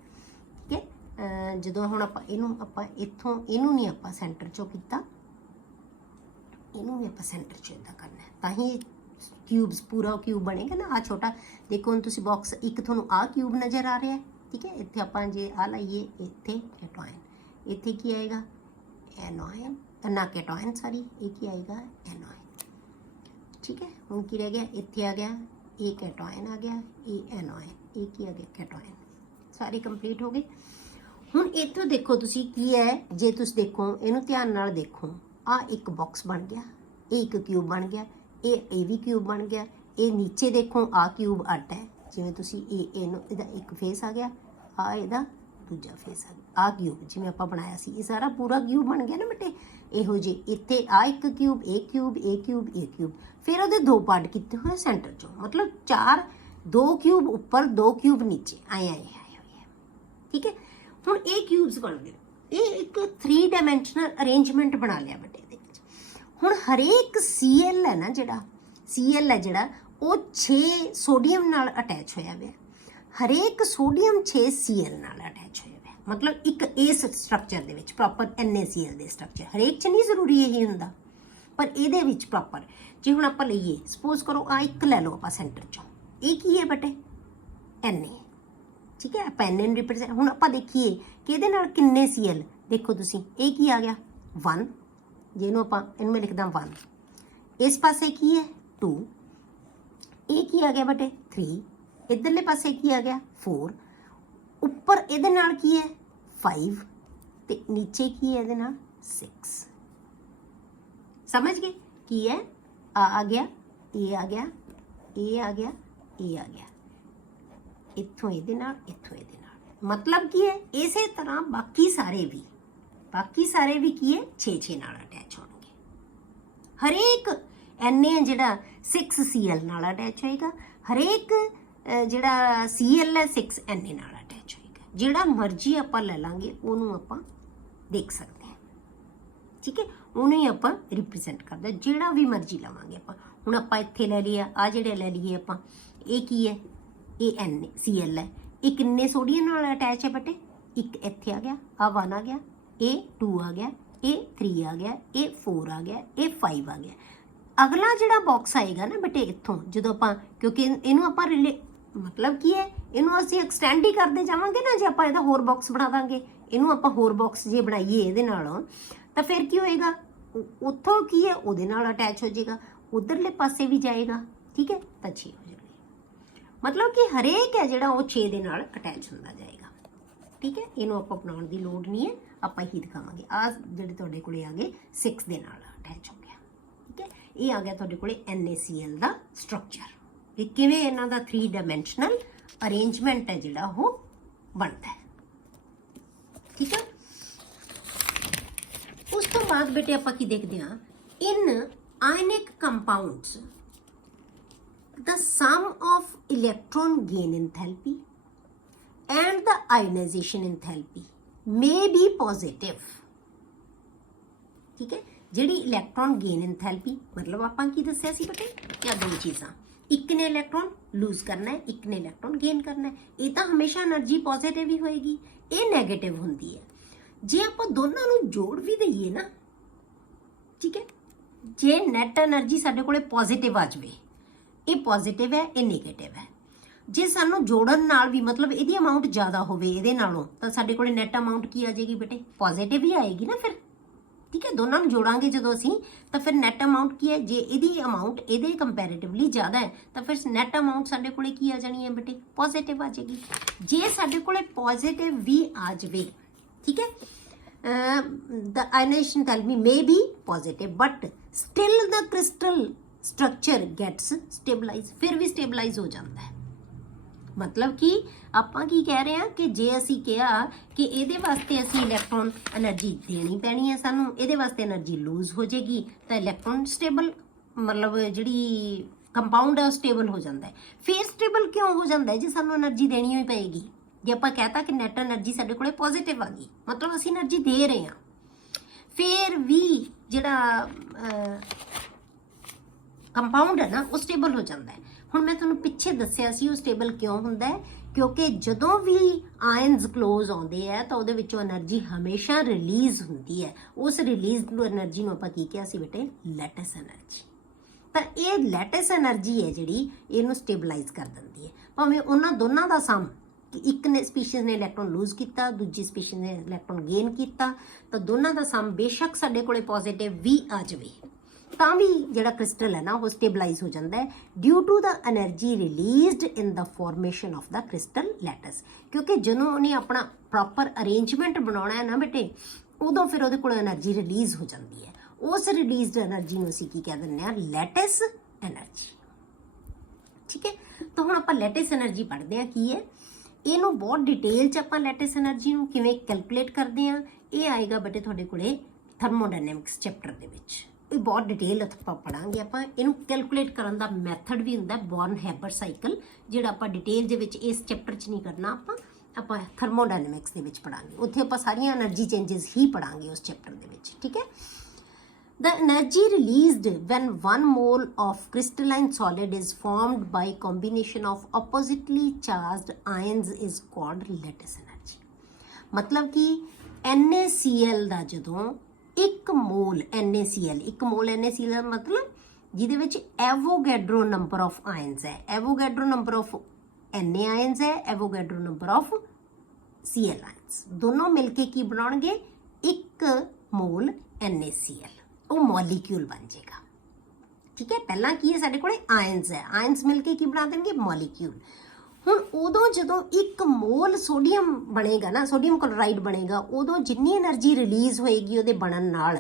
ਠੀਕ ਹੈ। ਜਦੋਂ ਹੁਣ ਆਪਾਂ ਇੱਥੋਂ ਇਹਨੂੰ ਨਹੀਂ ਆਪਾਂ ਸੈਂਟਰ ਚੋਂ ਕੀਤਾ, ਇਹਨੂੰ ਵੀ ਆਪਾਂ ਸੈਂਟਰ ਚੋਂ ਇੱਦਾਂ ਕਰਨਾ ਹੈ, ਤਾਂ ਹੀ ਕਿਊਬਸ ਪੂਰਾ ਕਿਊਬ ਬਣੇਗਾ ਨਾ। ਆ ਛੋਟਾ ਦੇਖੋ, ਹੁਣ ਤੁਸੀਂ ਬਾਕਸ ਇੱਕ ਤੁਹਾਨੂੰ ਆ ਕਿਊਬ ਨਜ਼ਰ ਆ ਰਿਹਾ ਹੈ, ਠੀਕ ਹੈ। ਇੱਥੇ ਆਪਾਂ ਜੇ ਆ ਲਾਈਏ, ਇੱਥੇ ਕੈਟਾਇਨ, ਇੱਥੇ ਕੀ ਆਏਗਾ, ਐਨਾਇਨ, ਨਾ ਕੈਟਾਇਨ ਸੌਰੀ, ਇਹ ਕੀ ਆਏਗਾ, ਐਨਾਇਨ, ਠੀਕ ਹੈ। ਹੁਣ ਕੀ ਰਹਿ ਗਿਆ, ਇੱਥੇ ਆ ਗਿਆ, ਇਹ ਕੈਟਾਇਨ ਆ ਗਿਆ, ਇਹ ਐਨਾਇਨ, ਇਹ ਕੀ ਆ ਗਿਆ, ਕੈਟਾਇਨ। ਸਾਰੇ ਕੰਪਲੀਟ ਹੋ ਗਏ। ਹੁਣ ਇੱਥੋਂ ਦੇਖੋ ਤੁਸੀਂ ਕੀ ਹੈ, ਜੇ ਤੁਸੀਂ ਦੇਖੋ ਇਹਨੂੰ ਧਿਆਨ ਨਾਲ ਦੇਖੋ, ਆ ਇੱਕ ਬਾਕਸ ਬਣ ਗਿਆ, ਇਹ ਇੱਕ ਕਿਊਬ ਬਣ ਗਿਆ, ਇਹ ਵੀ ਕਿਊਬ ਬਣ ਗਿਆ। ਇਹ ਨੀਚੇ ਦੇਖੋ ਆ ਕਿਊਬ ਅੱਡ ਹੈ, ਜਿਵੇਂ ਤੁਸੀਂ ਇਹਨੂੰ ਇਹਦਾ ਇੱਕ ਫੇਸ ਆ ਗਿਆ, ਆ ਇਹਦਾ ਦੂਜਾ ਫੇਸ ਆ ਗਿਆ, ਆ ਕਿਊਬ ਜਿਵੇਂ ਆਪਾਂ ਬਣਾਇਆ ਸੀ, ਇਹ ਸਾਰਾ ਪੂਰਾ ਕਿਊਬ ਬਣ ਗਿਆ ਨਾ ਬੇਟੇ। ਇਹੋ ਜਿਹੇ ਇੱਥੇ ਆ ਇੱਕ ਕਿਊਬ, ਇਹ ਕਿਊਬ, ਇਹ ਕਿਊਬ, ਇਹ ਕਿਊਬ, ਫਿਰ ਉਹਦੇ ਦੋ ਪਾਰਟ ਕੀਤੇ ਹੋਏ ਸੈਂਟਰ ਚੋਂ, ਮਤਲਬ ਦੋ ਕਿਊਬ ਉੱਪਰ, ਦੋ ਕਿਊਬ ਨੀਚੇ ਆਏ ਹੋਏ ਹੈ, ਠੀਕ ਹੈ। ਹੁਣ ਇਹ ਕਿਊਬਸ ਬਣ ਗਏ, ਇਹ ਇੱਕ 3 ਡਾਇਮੈਂਸ਼ਨਲ ਅਰੇਂਜਮੈਂਟ ਬਣਾ ਲਿਆ ਬੇਟੇ ਦੇ ਵਿੱਚ। ਹੁਣ ਹਰੇਕ Cl ਹੈ ਨਾ, ਜਿਹੜਾ Cl ਹੈ ਜਿਹੜਾ ਉਹ 6 ਸੋਡੀਅਮ ਨਾਲ ਅਟੈਚ ਹੋਇਆ ਹੋਇਆ, ਹਰੇਕ ਸੋਡੀਅਮ 6 Cl ਨਾਲ ਅਟੈਚ ਹੋਇਆ ਹੋਇਆ, ਮਤਲਬ ਇੱਕ ਇਸ ਸਟਰਕਚਰ ਦੇ ਵਿੱਚ ਪ੍ਰੋਪਰ NaCl ਦੇ ਸਟਰਕਚਰ, ਹਰੇਕ 'ਚ ਨਹੀਂ ਜ਼ਰੂਰੀ ਇਹੀ ਹੁੰਦਾ, ਪਰ ਇਹਦੇ ਵਿੱਚ ਪ੍ਰੋਪਰ। ਜੇ ਹੁਣ ਆਪਾਂ ਲਈਏ, ਸਪੋਜ਼ ਕਰੋ ਆ ਇੱਕ ਲੈ ਲਓ ਆਪਾਂ ਸੈਂਟਰ 'ਚੋਂ, ਇਹ ਕੀ ਹੈ ਬੇਟੇ, Na, ਠੀਕ ਹੈ। ਆਪਾਂ Na ਨੂੰ ਰਿਪਰੈਜ਼ੈਂਟ, ਹੁਣ ਆਪਾਂ ਦੇਖੀਏ ਕਿ ਇਹਦੇ ਨਾਲ ਕਿੰਨੇ Cl, ਦੇਖੋ ਤੁਸੀਂ, ਇਹ ਕੀ ਆ ਗਿਆ 1, ਜਿਹਨੂੰ ਆਪਾਂ ਇਹਨੂੰ ਮੈਂ ਲਿਖਦਾ 1, ਇਸ ਪਾਸੇ ਕੀ ਹੈ 2, ਇਹ ਕੀ ਆ ਗਿਆ ਬੇਟੇ 3, ਇੱਧਰਲੇ ਪਾਸੇ ਕੀ ਆ ਗਿਆ 4, ਉੱਪਰ ਇਹਦੇ ਨਾਲ ਕੀ ਹੈ 5, ਤੇ ਨੀਚੇ ਕੀ ਹੈ ਇਹਦੇ ਨਾਲ 6। ਸਮਝ ਗਏ ਕੀ ਹੈ, ਆ ਗਿਆ, ਇਹ ਆ ਗਿਆ, ਇਹ ਆ ਗਿਆ, ਇਹ ਆ ਗਿਆ, ਇੱਥੋਂ ਇਹਦੇ ਨਾਲ, ਇੱਥੋਂ ਇਹਦੇ ਨਾਲ, ਮਤਲਬ ਕੀ ਹੈ ਇਸੇ ਤਰ੍ਹਾਂ ਬਾਕੀ ਸਾਰੇ ਵੀ ਕੀ ਹੈ 6 ਨਾਲ ਅਟੈਚ ਹੋਣਗੇ। ਹਰੇਕ Na ਜਿਹੜਾ 6 Cl ਨਾਲ ਅਟੈਚ ਹੋਏਗਾ, ਹਰੇਕ ਜਿਹੜਾ Cl ਹੈ 6 Na ਨਾਲ ਅਟੈਚ ਹੋਏਗਾ। ਜਿਹੜਾ ਮਰਜ਼ੀ ਆਪਾਂ ਲੈ ਲਾਂਗੇ ਉਹਨੂੰ ਆਪਾਂ ਦੇਖ ਸਕਦੇ ਹਾਂ, ਠੀਕ ਹੈ, ਉਹਨੂੰ ਹੀ ਆਪਾਂ ਰਿਪਰੈਜ਼ੈਂਟ ਕਰਦਾ, ਜਿਹੜਾ ਵੀ ਮਰਜ਼ੀ ਲਵਾਂਗੇ ਆਪਾਂ। ਹੁਣ ਆਪਾਂ ਇੱਥੇ ਲੈ ਲਿਆ, ਆ ਜਿਹੜੇ ਲੈ ਲਈਏ ਆਪਾਂ, ਇਹ ਕੀ ਹੈ, ਇਹ NaCl ਹੈ, ਇਹ ਕਿੰਨੇ ਸੋਡੀਅਮ ਨਾਲ ਅਟੈਚ ਹੈ ਬੇਟੇ, ਇੱਕ ਇੱਥੇ ਆ ਗਿਆ, ਆ 1 ਆ ਗਿਆ, ਇਹ 2 ਆ ਗਿਆ, ਇਹ 3 ਆ ਗਿਆ, ਇਹ 4 ਆ ਗਿਆ, ਇਹ 5 ਆ ਗਿਆ। ਅਗਲਾ ਜਿਹੜਾ ਬਾਕਸ ਆਏਗਾ ਨਾ ਬੇਟੇ ਇੱਥੋਂ, ਜਦੋਂ ਆਪਾਂ, ਕਿਉਂਕਿ ਇਹਨੂੰ ਆਪਾਂ ਮਤਲਬ ਕੀ ਹੈ, ਇਹਨੂੰ ਅਸੀਂ ਐਕਸਟੈਂਡ ਹੀ ਕਰਦੇ ਜਾਵਾਂਗੇ ਨਾ, ਜੇ ਆਪਾਂ ਇਹਦਾ ਹੋਰ ਬਾਕਸ ਬਣਾ ਦਾਂਗੇ, ਇਹਨੂੰ ਆਪਾਂ ਹੋਰ ਬਾਕਸ ਜੇ ਬਣਾਈਏ ਇਹਦੇ ਨਾਲ, ਤਾਂ ਫਿਰ ਕੀ ਹੋਏਗਾ, ਉੱਥੋਂ ਕੀ ਹੈ ਉਹਦੇ ਨਾਲ ਅਟੈਚ ਹੋ ਜਾਏਗਾ, ਉਧਰਲੇ ਪਾਸੇ ਵੀ ਜਾਏਗਾ, ਠੀਕ ਹੈ, ਤਾਂ 6 ਹੋ ਜਾਏਗਾ। ਮਤਲਬ ਕਿ ਹਰੇਕ ਹੈ ਜਿਹੜਾ ਉਹ 6 ਦੇ ਨਾਲ ਅਟੈਚ ਹੁੰਦਾ ਜਾਏਗਾ, ਠੀਕ ਹੈ। ਇਹਨੂੰ ਆਪਾਂ ਬਣਾਉਣ ਦੀ ਲੋੜ ਨਹੀਂ ਹੈ, ਆਪਾਂ ਹੀ ਦਿਖਾਵਾਂਗੇ। ਆ ਜਿਹੜੇ ਤੁਹਾਡੇ ਕੋਲੇ ਆ ਗਏ 6 ਦੇ ਨਾਲ ਅਟੈਚ ਹੋ ਗਿਆ, ਠੀਕ ਹੈ। ਇਹ ਆ ਗਿਆ ਤੁਹਾਡੇ ਕੋਲੇ NaCl ਦਾ ਸਟਰਕਚਰ, ਕਿ ਕਿਵੇਂ ਇਹਨਾਂ ਦਾ 3 ਡਾਇਮੈਂਸ਼ਨਲ ਅਰੇਂਜਮੈਂਟ ਹੈ ਜਿਹੜਾ ਉਹ ਬਣਦਾ ਹੈ, ਠੀਕ ਹੈ। ਉਸ ਤੋਂ ਬਾਅਦ ਬੇਟੇ ਆਪਾਂ ਕੀ ਦੇਖਦੇ ਹਾਂ, in ionic compounds the sum of electron gain enthalpy and the ionization enthalpy may be positive। ठीक है, ਜਿਹੜੀ ਇਲੈਕਟ੍ਰੋਨ ਗੇਨ ਐਂਥੈਲਪੀ ਮਤਲਬ ਆਪਾਂ ਕੀ ਦੱਸਿਆ ਸੀ ਬੇਟੇ, ਇਹ ਦੋ ਚੀਜ਼ਾਂ, ਇੱਕ ਨੇ ਇਲੈਕਟ੍ਰੋਨ ਲੂਜ਼ ਕਰਨਾ ਹੈ, ਇੱਕ ਨੇ ਇਲੈਕਟ੍ਰੋਨ ਗੇਨ ਕਰਨਾ ਹੈ। ਇਹ ਤਾਂ ਹਮੇਸ਼ਾ એનર્ਜੀ ਪੋਜ਼ਿਟਿਵ ਹੀ ਹੋਏਗੀ, ਇਹ ਨੈਗੇਟਿਵ ਹੁੰਦੀ ਹੈ। ਜੇ ਆਪਾਂ ਦੋਨਾਂ ਨੂੰ ਜੋੜ ਵੀ ਦਈਏ ਨਾ, ਠੀਕ ਹੈ, ਜੇ ਨੈਟ એનર્ਜੀ ਸਾਡੇ ਕੋਲੇ ਪੋਜ਼ਿਟਿਵ ਆ ਜਾਵੇ, ਇਹ ਪੋਜ਼ਿਟਿਵ ਹੈ, ਇਹ ਨੈਗੇਟਿਵ ਹੈ। ਜੇ ਸਾਨੂੰ ਜੋੜਨ ਨਾਲ ਵੀ ਮਤਲਬ ਇਹਦੀ ਅਮਾਉਂਟ ਜ਼ਿਆਦਾ ਹੋਵੇ ਇਹਦੇ ਨਾਲੋਂ, ਤਾਂ ਸਾਡੇ ਕੋਲੇ ਨੈਟ ਅਮਾਉਂਟ ਕੀ ਆ ਜਾਏਗੀ ਬੇਟੇ, ਪੋਜ਼ਿਟਿਵ ਹੀ ਆਏਗੀ ਨਾ ਫਿਰ। ਠੀਕ ਹੈ, ਦੋਨਾਂ ਨੂੰ ਜੋੜਾਂਗੇ ਜਦੋਂ ਅਸੀਂ, ਤਾਂ ਫਿਰ ਨੈਟ ਅਮਾਉਂਟ ਕੀ ਹੈ, ਜੇ ਇਹਦੀ ਅਮਾਉਂਟ ਇਹਦੇ ਕੰਪੈਰੀਟਿਵਲੀ ਜ਼ਿਆਦਾ ਹੈ ਤਾਂ ਫਿਰ ਨੈਟ ਅਮਾਉਂਟ ਸਾਡੇ ਕੋਲੇ ਕੀ ਆ ਜਾਣੀ ਹੈ ਬੇਟੇ, ਪੋਜ਼ਿਟਿਵ ਆ ਜਾਏਗੀ। ਜੇ ਸਾਡੇ ਕੋਲੇ ਪੋਜ਼ਿਟਿਵ ਵੀ ਆ ਜਾਵੇ, ਠੀਕ ਹੈ, the ionization enthalpy may be positive but still the crystal structure gets stabilized, ਫਿਰ ਵੀ stabilize ਹੋ ਜਾਂਦਾ ਹੈ। ਮਤਲਬ ਕਿ ਆਪਾਂ ਕੀ ਕਹਿ ਰਹੇ ਹਾਂ ਕਿ ਜੇ ਅਸੀਂ ਕਿਹਾ ਕਿ ਇਹਦੇ ਵਾਸਤੇ ਅਸੀਂ ਇਲੈਕਟ੍ਰੋਨ એનર્ਜੀ ਦੇਣੀ ਪੈਣੀ ਹੈ, ਸਾਨੂੰ ਇਹਦੇ ਵਾਸਤੇ એનર્ਜੀ ਲੂਜ਼ ਹੋ ਜਾਏਗੀ, ਤਾਂ ਇਲੈਕਟ੍ਰੋਨ ਸਟੇਬਲ ਮਤਲਬ ਜਿਹੜੀ ਕੰਪਾਊਂਡ ਹੈ ਉਹ ਸਟੇਬਲ ਹੋ ਜਾਂਦਾ ਹੈ। ਫਿਰ ਸਟੇਬਲ ਕਿਉਂ ਹੋ ਜਾਂਦਾ ਹੈ, ਜੇ ਸਾਨੂੰ એનર્ਜੀ ਦੇਣੀ ਹੀ ਪਏਗੀ। ਜੇ ਆਪਾਂ ਕਹਤਾ ਕਿ ਨੈਟ એનર્ਜੀ ਸਾਡੇ ਕੋਲੇ ਪੋਜ਼ਿਟਿਵ ਆ ਗਈ, ਮਤਲਬ ਅਸੀਂ એનર્ਜੀ ਦੇ ਰਹੇ ਹਾਂ, ਫਿਰ ਵੀ ਜਿਹੜਾ ਕੰਪਾਊਂਡ ਹੈ ਨਾ ਉਹ ਸਟੇਬਲ ਹੋ ਜਾਂਦਾ ਹੈ। ਹੁਣ ਮੈਂ ਤੁਹਾਨੂੰ ਪਿੱਛੇ ਦੱਸਿਆ ਸੀ ਉਹ ਸਟੇਬਲ ਕਿਉਂ ਹੁੰਦਾ ਹੈ, ਕਿਉਂਕਿ ਜਦੋਂ ਵੀ ਆਇਨਸ ਕਲੋਜ਼ ਆਉਂਦੇ ਆ ਤਾਂ ਉਹਦੇ ਵਿੱਚੋਂ એનર્ਜੀ ਹਮੇਸ਼ਾ ਰਿਲੀਜ਼ ਹੁੰਦੀ ਹੈ। ਉਸ ਰਿਲੀਜ਼ ਨੂੰ એનર્ਜੀ ਨੂੰ ਆਪਾਂ ਕੀ ਕਿਹਾ ਸੀ ਬੇਟੇ, ਲੈਟਿਸ એનર્ਜੀ। ਤਾਂ ਇਹ ਲੈਟਿਸ એનર્ਜੀ ਹੈ ਜਿਹੜੀ ਇਹਨੂੰ ਸਟੇਬਲਾਈਜ਼ ਕਰ ਦਿੰਦੀ ਹੈ। ਭਾਵੇਂ ਉਹਨਾਂ ਦੋਨਾਂ ਦਾ ਸਮ, ਕਿ ਇੱਕ ਨੇ ਸਪੀਸ਼ੀਜ਼ ਨੇ ਇਲੈਕਟ੍ਰੋਨ ਲੂਜ਼ ਕੀਤਾ, ਦੂਜੀ ਸਪੀਸ਼ੀਜ਼ ਨੇ ਇਲੈਕਟ੍ਰੋਨ ਗੇਨ ਕੀਤਾ, ਤਾਂ ਦੋਨਾਂ ਦਾ ਸਮ ਬੇਸ਼ੱਕ ਸਾਡੇ ਕੋਲੇ ਪੋਜ਼ਿਟਿਵ ਵੀ ਆ ਜਾਵੇ, ਤਾਂ ਵੀ ਜਿਹੜਾ ਕ੍ਰਿਸਟਲ ਹੈ ਨਾ ਉਹ ਸਟੇਬਲਾਈਜ਼ ਹੋ ਜਾਂਦਾ ਹੈ due to the energy released in the formation of the crystal lattice. ਕਿਉਂਕਿ ਜਦੋਂ ਉਹਨੇ ਆਪਣਾ ਪ੍ਰੋਪਰ ਅਰੇਂਜਮੈਂਟ ਬਣਾਉਣਾ ਹੈ ਨਾ ਬੇਟੇ, ਉਦੋਂ ਫਿਰ ਉਹਦੇ ਕੋਲ એનર્ਜੀ ਰਿਲੀਜ਼ ਹੋ ਜਾਂਦੀ ਹੈ। ਉਸ ਰਿਲੀਜ਼ਡ એનર્ਜੀ ਨੂੰ ਅਸੀਂ ਕੀ ਕਹਿ ਦਿੰਦੇ ਹਾਂ, ਲੈਟਿਸ એનર્ਜੀ। ਠੀਕ ਹੈ, ਤਾਂ ਹੁਣ ਆਪਾਂ ਲੈਟਿਸ એનર્ਜੀ ਪੜ੍ਹਦੇ ਹਾਂ ਕੀ ਹੈ, ਇਹਨੂੰ ਬਹੁਤ ਡਿਟੇਲ 'ਚ ਆਪਾਂ ਲੈਟਿਸ એનર્ਜੀ ਨੂੰ ਕਿਵੇਂ ਕੈਲਕੂਲੇਟ ਕਰਦੇ ਹਾਂ, ਇਹ ਆਏਗਾ ਬੇਟੇ ਤੁਹਾਡੇ ਕੋਲੇ ਥਰਮੋਡਾਇਨਾਮਿਕਸ ਚੈਪਟਰ ਦੇ ਵਿੱਚ। ਇਹ ਬਹੁਤ ਡਿਟੇਲ ਆਪਾਂ ਪੜਾਂਗੇ। ਆਪਾਂ ਇਹਨੂੰ ਕੈਲਕੂਲੇਟ ਕਰਨ ਦਾ ਮੈਥਡ ਵੀ ਹੁੰਦਾ ਬੌਰਨ-ਹੈਬਰ ਸਾਈਕਲ, ਜਿਹੜਾ ਆਪਾਂ ਡਿਟੇਲ ਦੇ ਵਿੱਚ ਇਸ ਚੈਪਟਰ 'ਚ ਨਹੀਂ ਕਰਨਾ, ਆਪਾਂ ਥਰਮੋਡਾਇਨਾਮਿਕਸ ਦੇ ਵਿੱਚ ਪੜਾਂਗੇ। ਉੱਥੇ ਆਪਾਂ ਸਾਰੀਆਂ એનર્ਜੀ ਚੇਂਜਸ ਹੀ ਪੜਾਂਗੇ ਉਸ ਚੈਪਟਰ ਦੇ ਵਿੱਚ। ਠੀਕ ਹੈ, the energy released when 1 mole of crystalline solid is formed by combination of oppositely charged ions is called lattice energy। ਮਤਲਬ ਕਿ NaCl ਦਾ ਜਦੋਂ ਇੱਕ ਮੋਲ NaCl ਦਾ ਮਤਲਬ ਜਿਹਦੇ ਵਿੱਚ ਐਵੋਗੈਡਰੋ ਨੰਬਰ ਆਫ ਆਇਨਸ ਹੈ, ਐਵੋਗੈਡਰੋ ਨੰਬਰ ਆਫ Na ਆਇਨਸ ਹੈ, ਐਵੋਗੈਡਰੋ ਨੰਬਰ ਆਫ Cl ਆਇਨਸ, ਦੋਨੋਂ ਮਿਲ ਕੇ ਕੀ ਬਣਾਉਣਗੇ, ਇੱਕ ਮੋਲ NaCl, ਉਹ ਮੋਲੀਕਿਊਲ ਬਣ ਜਾਏਗਾ। ਠੀਕ ਹੈ, ਪਹਿਲਾਂ ਕੀ ਹੈ ਸਾਡੇ ਕੋਲੇ ਆਇਨਸ ਹੈ, ਆਇਨਸ ਮਿਲ ਕੇ ਕੀ ਬਣਾ ਦੇਣਗੇ, ਮੋਲੀਕਿਊਲ। ਹੁਣ ਉਦੋਂ ਜਦੋਂ ਇੱਕ ਮੋਲ ਸੋਡੀਅਮ ਬਣੇਗਾ ਨਾ, ਸੋਡੀਅਮ ਕਲੋਰਾਈਡ ਬਣੇਗਾ, ਉਦੋਂ ਜਿੰਨੀ એનર્ਜੀ ਰਿਲੀਜ਼ ਹੋਏਗੀ ਉਹਦੇ ਬਣਨ ਨਾਲ,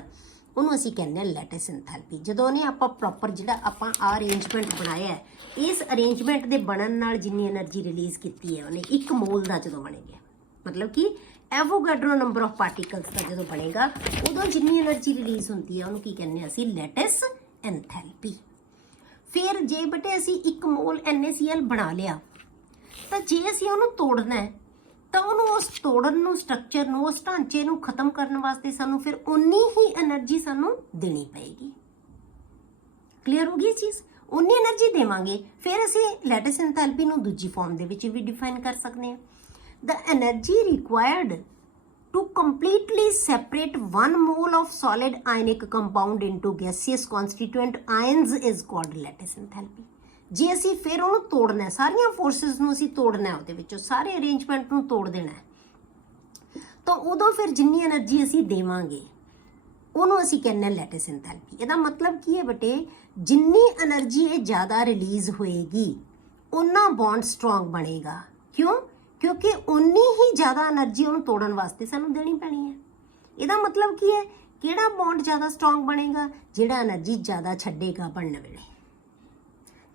ਉਹਨੂੰ ਅਸੀਂ ਕਹਿੰਦੇ ਹਾਂ ਲੈਟਿਸ ਐਂਥੈਲਪੀ। ਜਦੋਂ ਉਹਨੇ ਆਪਾਂ ਪ੍ਰੋਪਰ ਜਿਹੜਾ ਆਪਾਂ ਆ ਅਰੇਂਜਮੈਂਟ ਬਣਾਇਆ ਹੈ, ਇਸ ਅਰੇਂਜਮੈਂਟ ਦੇ ਬਣਨ ਨਾਲ ਜਿੰਨੀ એનર્ਜੀ ਰਿਲੀਜ਼ ਕੀਤੀ ਹੈ ਉਹਨੇ ਇੱਕ ਮੋਲ ਦਾ ਜਦੋਂ ਬਣੇਗਾ, ਮਤਲਬ ਕਿ ਐਵੋਗੈਡਰੋ ਨੰਬਰ ਆਫ ਪਾਰਟੀਕਲਸ ਦਾ ਜਦੋਂ ਬਣੇਗਾ, ਉਦੋਂ ਜਿੰਨੀ એનર્ਜੀ ਰਿਲੀਜ਼ ਹੁੰਦੀ ਹੈ ਉਹਨੂੰ ਕੀ ਕਹਿੰਦੇ ਹਾਂ ਅਸੀਂ, ਲੈਟਿਸ ਐਂਥੈਲਪੀ। ਫਿਰ ਜੇ ਬੇਟੇ ਅਸੀਂ ਇੱਕ ਮੋਲ NaCl ਬਣਾ ਲਿਆ, ਤਾਂ ਜੇ ਅਸੀਂ ਉਹਨੂੰ ਤੋੜਨਾ ਹੈ ਤਾਂ ਉਹਨੂੰ ਉਸ ਤੋੜਨ ਨੂੰ, ਸਟਰਕਚਰ ਨੂੰ, ਉਸ ਢਾਂਚੇ ਨੂੰ ਖਤਮ ਕਰਨ ਵਾਸਤੇ ਸਾਨੂੰ ਫਿਰ ਉਨੀ ਹੀ એનર્ਜੀ ਸਾਨੂੰ ਦੇਣੀ ਪਏਗੀ। ਕਲੀਅਰ ਹੋ ਗਈ ਚੀਜ਼? ਉਨੀ એનર્ਜੀ ਦੇਵਾਂਗੇ, ਫਿਰ ਅਸੀਂ ਲੈਟਿਸ ਐਂਥੈਲਪੀ ਨੂੰ ਦੂਜੀ ਫਾਰਮ ਦੇ ਵਿੱਚ ਵੀ ਡਿਫਾਈਨ ਕਰ ਸਕਦੇ ਹਾਂ। The energy required to completely separate 1 mole of solid ionic compound into gaseous constituent ions is called lattice enthalpy। ਜੇ ਅਸੀਂ ਫਿਰ ਉਹਨੂੰ ਤੋੜਨਾ, ਸਾਰੀਆਂ ਫੋਰਸਿਸ ਨੂੰ ਅਸੀਂ ਤੋੜਨਾ, ਉਹਦੇ ਵਿੱਚੋਂ ਸਾਰੇ ਅਰੇਂਜਮੈਂਟ ਨੂੰ ਤੋੜ ਦੇਣਾ, ਤਾਂ ਉਦੋਂ ਫਿਰ ਜਿੰਨੀ એનર્ਜੀ ਅਸੀਂ ਦੇਵਾਂਗੇ ਉਹਨੂੰ ਅਸੀਂ ਕਹਿੰਦੇ ਲੈਟਿਸ ਐਂਥੈਲਪੀ। ਇਹਦਾ ਮਤਲਬ ਕੀ ਹੈ ਬੇਟੇ, ਜਿੰਨੀ એનર્ਜੀ ਇਹ ਜ਼ਿਆਦਾ ਰਿਲੀਜ਼ ਹੋਏਗੀ ਉਨਾ ਬੌਂਡ ਸਟਰੋਂਗ ਬਣੇਗਾ। ਕਿਉਂ? ਕਿਉਂਕਿ ਉਨੀ ਹੀ ਜ਼ਿਆਦਾ એનર્ਜੀ ਉਹਨੂੰ ਤੋੜਨ ਵਾਸਤੇ ਸਾਨੂੰ ਦੇਣੀ ਪੈਣੀ ਹੈ। ਇਹਦਾ ਮਤਲਬ ਕੀ ਹੈ, ਕਿਹੜਾ ਬੌਂਡ ਜ਼ਿਆਦਾ ਸਟਰੋਂਗ ਬਣੇਗਾ, ਜਿਹੜਾ એનર્ਜੀ ਜ਼ਿਆਦਾ ਛੱਡੇਗਾ ਬਣਨ ਵੇਲੇ।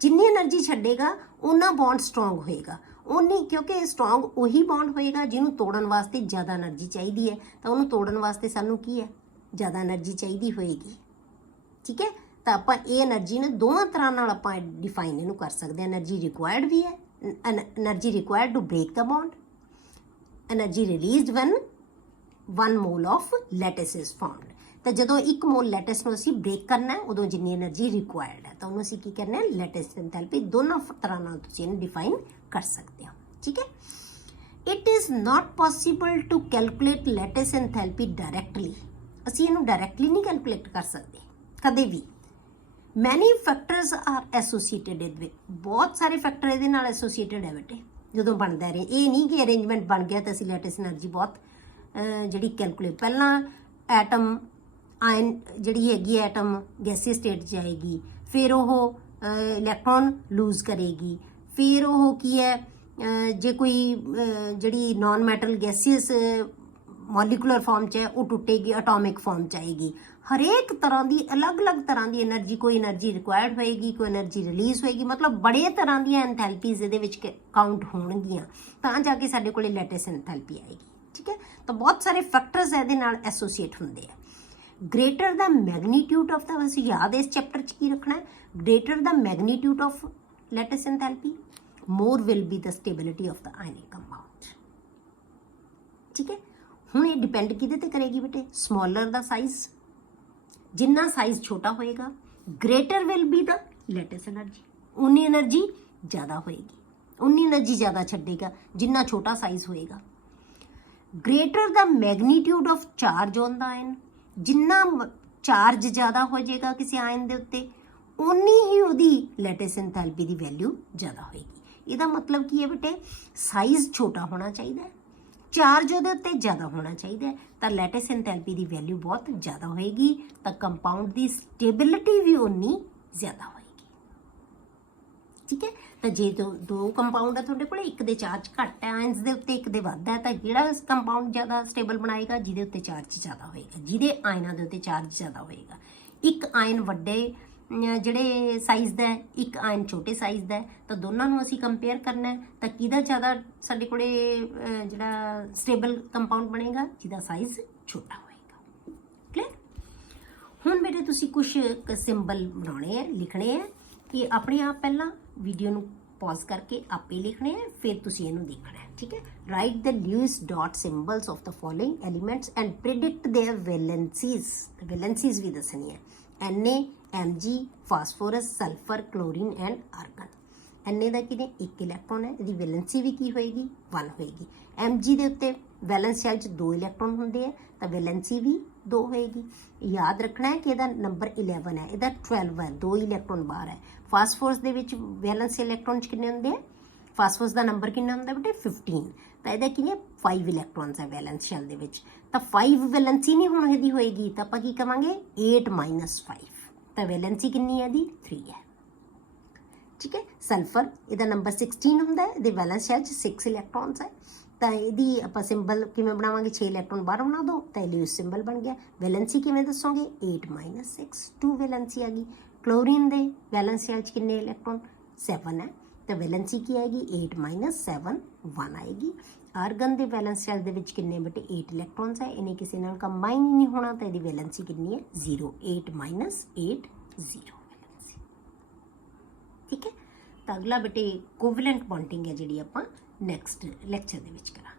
ਜਿੰਨੀ એનર્ਜੀ ਛੱਡੇਗਾ ਉਨਾ ਬੌਂਡ ਸਟਰੋਂਗ ਹੋਏਗਾ, ਉਨੀ, ਕਿਉਂਕਿ ਸਟਰੋਂਗ ਉਹੀ ਬੌਂਡ ਹੋਏਗਾ ਜਿਹਨੂੰ ਤੋੜਨ ਵਾਸਤੇ ਜ਼ਿਆਦਾ એનર્ਜੀ ਚਾਹੀਦੀ ਹੈ। ਤਾਂ ਉਹਨੂੰ ਤੋੜਨ ਵਾਸਤੇ ਸਾਨੂੰ ਕੀ ਹੈ, ज़्यादा एनर्जी चाहिए होएगी। ठीक है, तो आप ये एनर्जी ने दोवां तरह नाल आप डिफाइन इनू कर सकते हैं। एनर्जी रिक्वायर्ड भी है, energy required to break the bond, energy released when 1 mole of lattice is formed. तो जो 1 मोल लैटिस ਨੂੰ ਅਸੀਂ ब्रेक करना है उदों जिन्नी एनर्जी रिक्वायर्ड है तो ਉਹਨੂੰ ਅਸੀਂ ਕੀ करना है लैटिस एंथैल्पी। दोनों तरह ਨਾਲ ਤੁਸੀਂ ਇਹਨੂੰ डिफाइन कर सकते हो। ठीक है, it is not possible to calculate lattice enthalpy directly. ਅਸੀਂ ਇਹਨੂੰ डायरैक्टली नहीं कैलकुलेट कर सकते कदे भी। Many factors are associated with, बहुत सारे फैक्टर ਇਹਦੇ ਨਾਲ एसोसीएटेड है बेटे ਜਦੋਂ ਬਣਦਾ ਰਹੇ। ਇਹ ਨਹੀਂ ਕਿ ਅਰੇਂਜਮੈਂਟ ਬਣ ਗਿਆ ਤਾਂ ਅਸੀਂ ਲੈਟਿਸ એનર્ਜੀ ਬਹੁਤ ਜਿਹੜੀ ਕੈਲਕੂਲੇਟ ਪਹਿਲਾਂ ਐਟਮ ਆਇਨ ਜਿਹੜੀ ਹੈਗੀ ਐਟਮ ਗੈਸੀ ਸਟੇਟ 'ਚ ਜਾਏਗੀ, ਫਿਰ ਉਹ ਇਲੈਕਟ੍ਰੋਨ ਲੂਜ਼ ਕਰੇਗੀ, ਫਿਰ ਉਹ ਕੀ ਹੈ ਜੇ ਕੋਈ ਜਿਹੜੀ ਨॉन ਮੈਟਲ ਗੈਸੀਅਸ ਮੋਲੀਕੂਲਰ ਫਾਰਮ 'ਚ ਹੈ ਉਹ ਟੁੱਟੇਗੀ, ਐਟੋਮਿਕ ਫਾਰਮ 'ਚ ਆਏਗੀ। ਹਰੇਕ ਤਰ੍ਹਾਂ ਦੀ ਅਲੱਗ-ਅਲੱਗ ਤਰ੍ਹਾਂ ਦੀ એનર્ਜੀ, ਕੋਈ એનર્ਜੀ ਰਿਕੁਆਇਰਡ ਹੋਏਗੀ, ਕੋਈ એનર્ਜੀ ਰਿਲੀਜ਼ ਹੋਏਗੀ, ਮਤਲਬ ਬੜੇ ਤਰ੍ਹਾਂ ਦੀਆਂ ਐਂਥੈਲਪੀਜ਼ ਇਹਦੇ ਵਿੱਚ ਕਾਊਂਟ ਹੋਣਗੀਆਂ ਤਾਂ ਜਾ ਕੇ ਸਾਡੇ ਕੋਲੇ ਲੈਟਿਸ ਐਂਥੈਲਪੀ ਆਏਗੀ। ਠੀਕ ਹੈ, ਤਾਂ ਬਹੁਤ ਸਾਰੇ ਫੈਕਟਰਸ ਇਹਦੇ ਨਾਲ ਐਸੋਸੀਏਟ ਹੁੰਦੇ ਆ। Greater the magnitude of the, वैसे याद है इस चैप्टर च की रखना है, greater the magnitude of lattice enthalpy more will be the stability of the ionic compound. ठीक है, हुण ये डिपेंड किहदे ते करेगी बेटे, smaller the size, Jinnah size छोटा होएगा greater will be the lattice energy, उन्नी एनर्जी ज़्यादा होएगी, उन्नी एनर्जी ज़्यादा छड्डेगा जिन्ना छोटा साइज होएगा। Greater the magnitude of charge on the ion, Jinnah charge ज़्यादा हो जाएगा किसी आयन के उत्ते उन्नी ही उहदी लैटिस एंथैल्पी की वैल्यू ज़्यादा होएगी। इसदा मतलब की है बेटे, साइज छोटा होना चाहिए, चार्ज उहदे उत्ते ज़्यादा होना चाहिए, तो लैटिस एंथैल्पी की वैल्यू बहुत ज़्यादा होएगी, तो कंपाउंड की स्टेबिलिटी भी उन्नी ज़्यादा होएगी। ठीक है, तो जे दो कंपाउंड है तुहाडे कोले, एक दे चार्ज घट है आयनस दे उत्ते, एक दे वध है, तो किहड़ा कंपाउंड ज़्यादा स्टेबल बनाएगा जिहदे उत्ते चार्ज ज़्यादा होएगा, जिहदे आयनां दे उत्ते चार्ज ज़्यादा होएगा। एक आयन वड्डे ਜਿਹੜੇ ਸਾਈਜ਼ ਦਾ ਹੈ, ਇੱਕ ਆयन ਛੋਟੇ ਸਾਈਜ਼ ਦਾ ਹੈ, ਤਾਂ ਦੋਨਾਂ ਨੂੰ ਅਸੀਂ ਕੰਪੇਅਰ ਕਰਨਾ ਹੈ ਤਾਂ ਕਿਹਦਾ ਜ਼ਿਆਦਾ ਸਾਡੇ ਕੋਲੇ ਜਿਹੜਾ ਸਟੇਬਲ ਕੰਪਾਊਂਡ ਬਣੇਗਾ, ਜਿਹਦਾ ਸਾਈਜ਼ ਛੋਟਾ ਹੋਏਗਾ। ਕਲੀਅਰ। ਹੁਣ ਬੇਟੇ ਤੁਸੀਂ ਕੁਝ ਸਿੰਬਲ ਬਣਾਉਣੇ ਹੈ, ਲਿਖਣੇ ਹੈ ਕਿ ਆਪਣੇ ਆਪ ਪਹਿਲਾਂ ਵੀਡੀਓ ਨੂੰ ਪੌਜ਼ ਕਰਕੇ ਆਪੇ ਲਿਖਣੇ ਹੈ, ਫਿਰ ਤੁਸੀਂ ਇਹਨੂੰ ਦੇਖਣਾ ਹੈ। ठीक है, write the Lewis dot symbols of the following elements and predict their valencies, valencies भी दसनी है। Na, Mg, phosphorus, sulphur, chlorine and argon. Na ਦਾ ਕਿਨੇ ਇੱਕ ਇਲੈਕਟ੍ਰੋਨ ਹੈ, ਇਹਦੀ ਵੈਲੈਂਸੀ ਵੀ ਕੀ ਹੋਏਗੀ 1 ਹੋਏਗੀ। Mg ਦੇ ਉੱਤੇ ਵੈਲੈਂਸ ਸ਼ੈਲ 'ਚ 2 ਇਲੈਕਟ੍ਰੋਨ ਹੁੰਦੇ ਆ ਤਾਂ ਵੈਲੈਂਸੀ ਵੀ 2 ਹੋਏਗੀ। ਯਾਦ ਰੱਖਣਾ ਹੈ ਕਿ ਇਹਦਾ ਨੰਬਰ 11 ਹੈ, ਇਹਦਾ 12 ਹੈ, 2 ਇਲੈਕਟ੍ਰੋਨ ਬਾਹਰ ਹੈ। फास्फोरस ਦੇ ਵਿੱਚ ਵੈਲੈਂਸ ਇਲੈਕਟ੍ਰੋਨ 'ਚ ਕਿੰਨੇ ਹੁੰਦੇ ਆ, फास्फोरस ਦਾ ਨੰਬਰ ਕਿੰਨਾ ਹੁੰਦਾ ਬੇਟੇ 15, ਤਾਂ ਇਹਦਾ ਕਿੰਨੇ 5 ਇਲੈਕਟ੍ਰੋਨਸ ਹੈ ਵੈਲੈਂਸ ਸ਼ੈਲ ਦੇ ਵਿੱਚ, ਤਾਂ 5 ਵੈਲੈਂਸੀ ਨਹੀਂ ਹੁਣ ਇਹਦੀ ਹੋਏਗੀ ਤਾਂ ਆਪਾਂ ਕੀ ਕਵਾਂਗੇ 8 - 5, ਤਾਂ ਵੈਲੈਂਸੀ ਕਿੰਨੀ ਹੈ ਇਹਦੀ 3 ਹੈ। ਠੀਕ ਹੈ, ਸਲਫਰ ਇਹਦਾ ਨੰਬਰ 16 ਹੁੰਦਾ ਹੈ, ਇਹਦੇ ਵੈਲੈਂਸ ਸ਼ੈਲ 'ਚ 6 ਇਲੈਕਟ੍ਰੋਨਸ ਹੈ, ਤਾਂ ਇਹਦੀ ਆਪਾਂ ਸਿੰਬਲ ਕਿਵੇਂ ਬਣਾਵਾਂਗੇ, 6 ਇਲੈਕਟ੍ਰੋਨ ਬਾਹਰ ਬਣਾ ਦਿਓ ਤਾਂ ਲਿਊਸ ਸਿੰਬਲ ਬਣ ਗਿਆ। ਵੈਲੈਂਸੀ ਕਿਵੇਂ ਦੱਸੋਗੇ 8 - 6, 2 ਵੈਲੈਂਸੀ ਆ ਗਈ। क्लोरीन ਦੇ ਵੈਲੈਂਸ ਸ਼ੈਲ 'ਚ ਕਿੰਨੇ ਇਲੈਕਟ੍ਰੋਨ 7 ਹੈ, ਤਾਂ ਵੈਲੈਂਸੀ ਕੀ ਆਏਗੀ 8 - 7 1 ਆਏਗੀ। ਆਰਗਨ ਦੇ ਵੈਲੈਂਸ ਸ਼ੈਲ ਦੇ ਵਿੱਚ ਕਿੰਨੇ ਬੇਟੇ 8 ਇਲੈਕਟ੍ਰੋਨਸ ਹੈ, ਇਹਨੇ ਕਿਸੇ ਨਾਲ ਕੰਬਾਈਨ ਹੀ ਨਹੀਂ ਹੋਣਾ ਤਾਂ ਇਹਦੀ ਵੈਲੈਂਸੀ ਕਿੰਨੀ ਹੈ 0, 8 - 8 0 ਵੈਲੈਂਸੀ। ਠੀਕ ਹੈ, ਤਾਂ ਅਗਲਾ ਬੇਟੇ ਕੋਵੈਲੈਂਟ ਬੌਂਡਿੰਗ ਹੈ ਜਿਹੜੀ ਆਪਾਂ ਨੈਕਸਟ ਲੈਕਚਰ ਦੇ ਵਿੱਚ ਕਰਾਂਗੇ।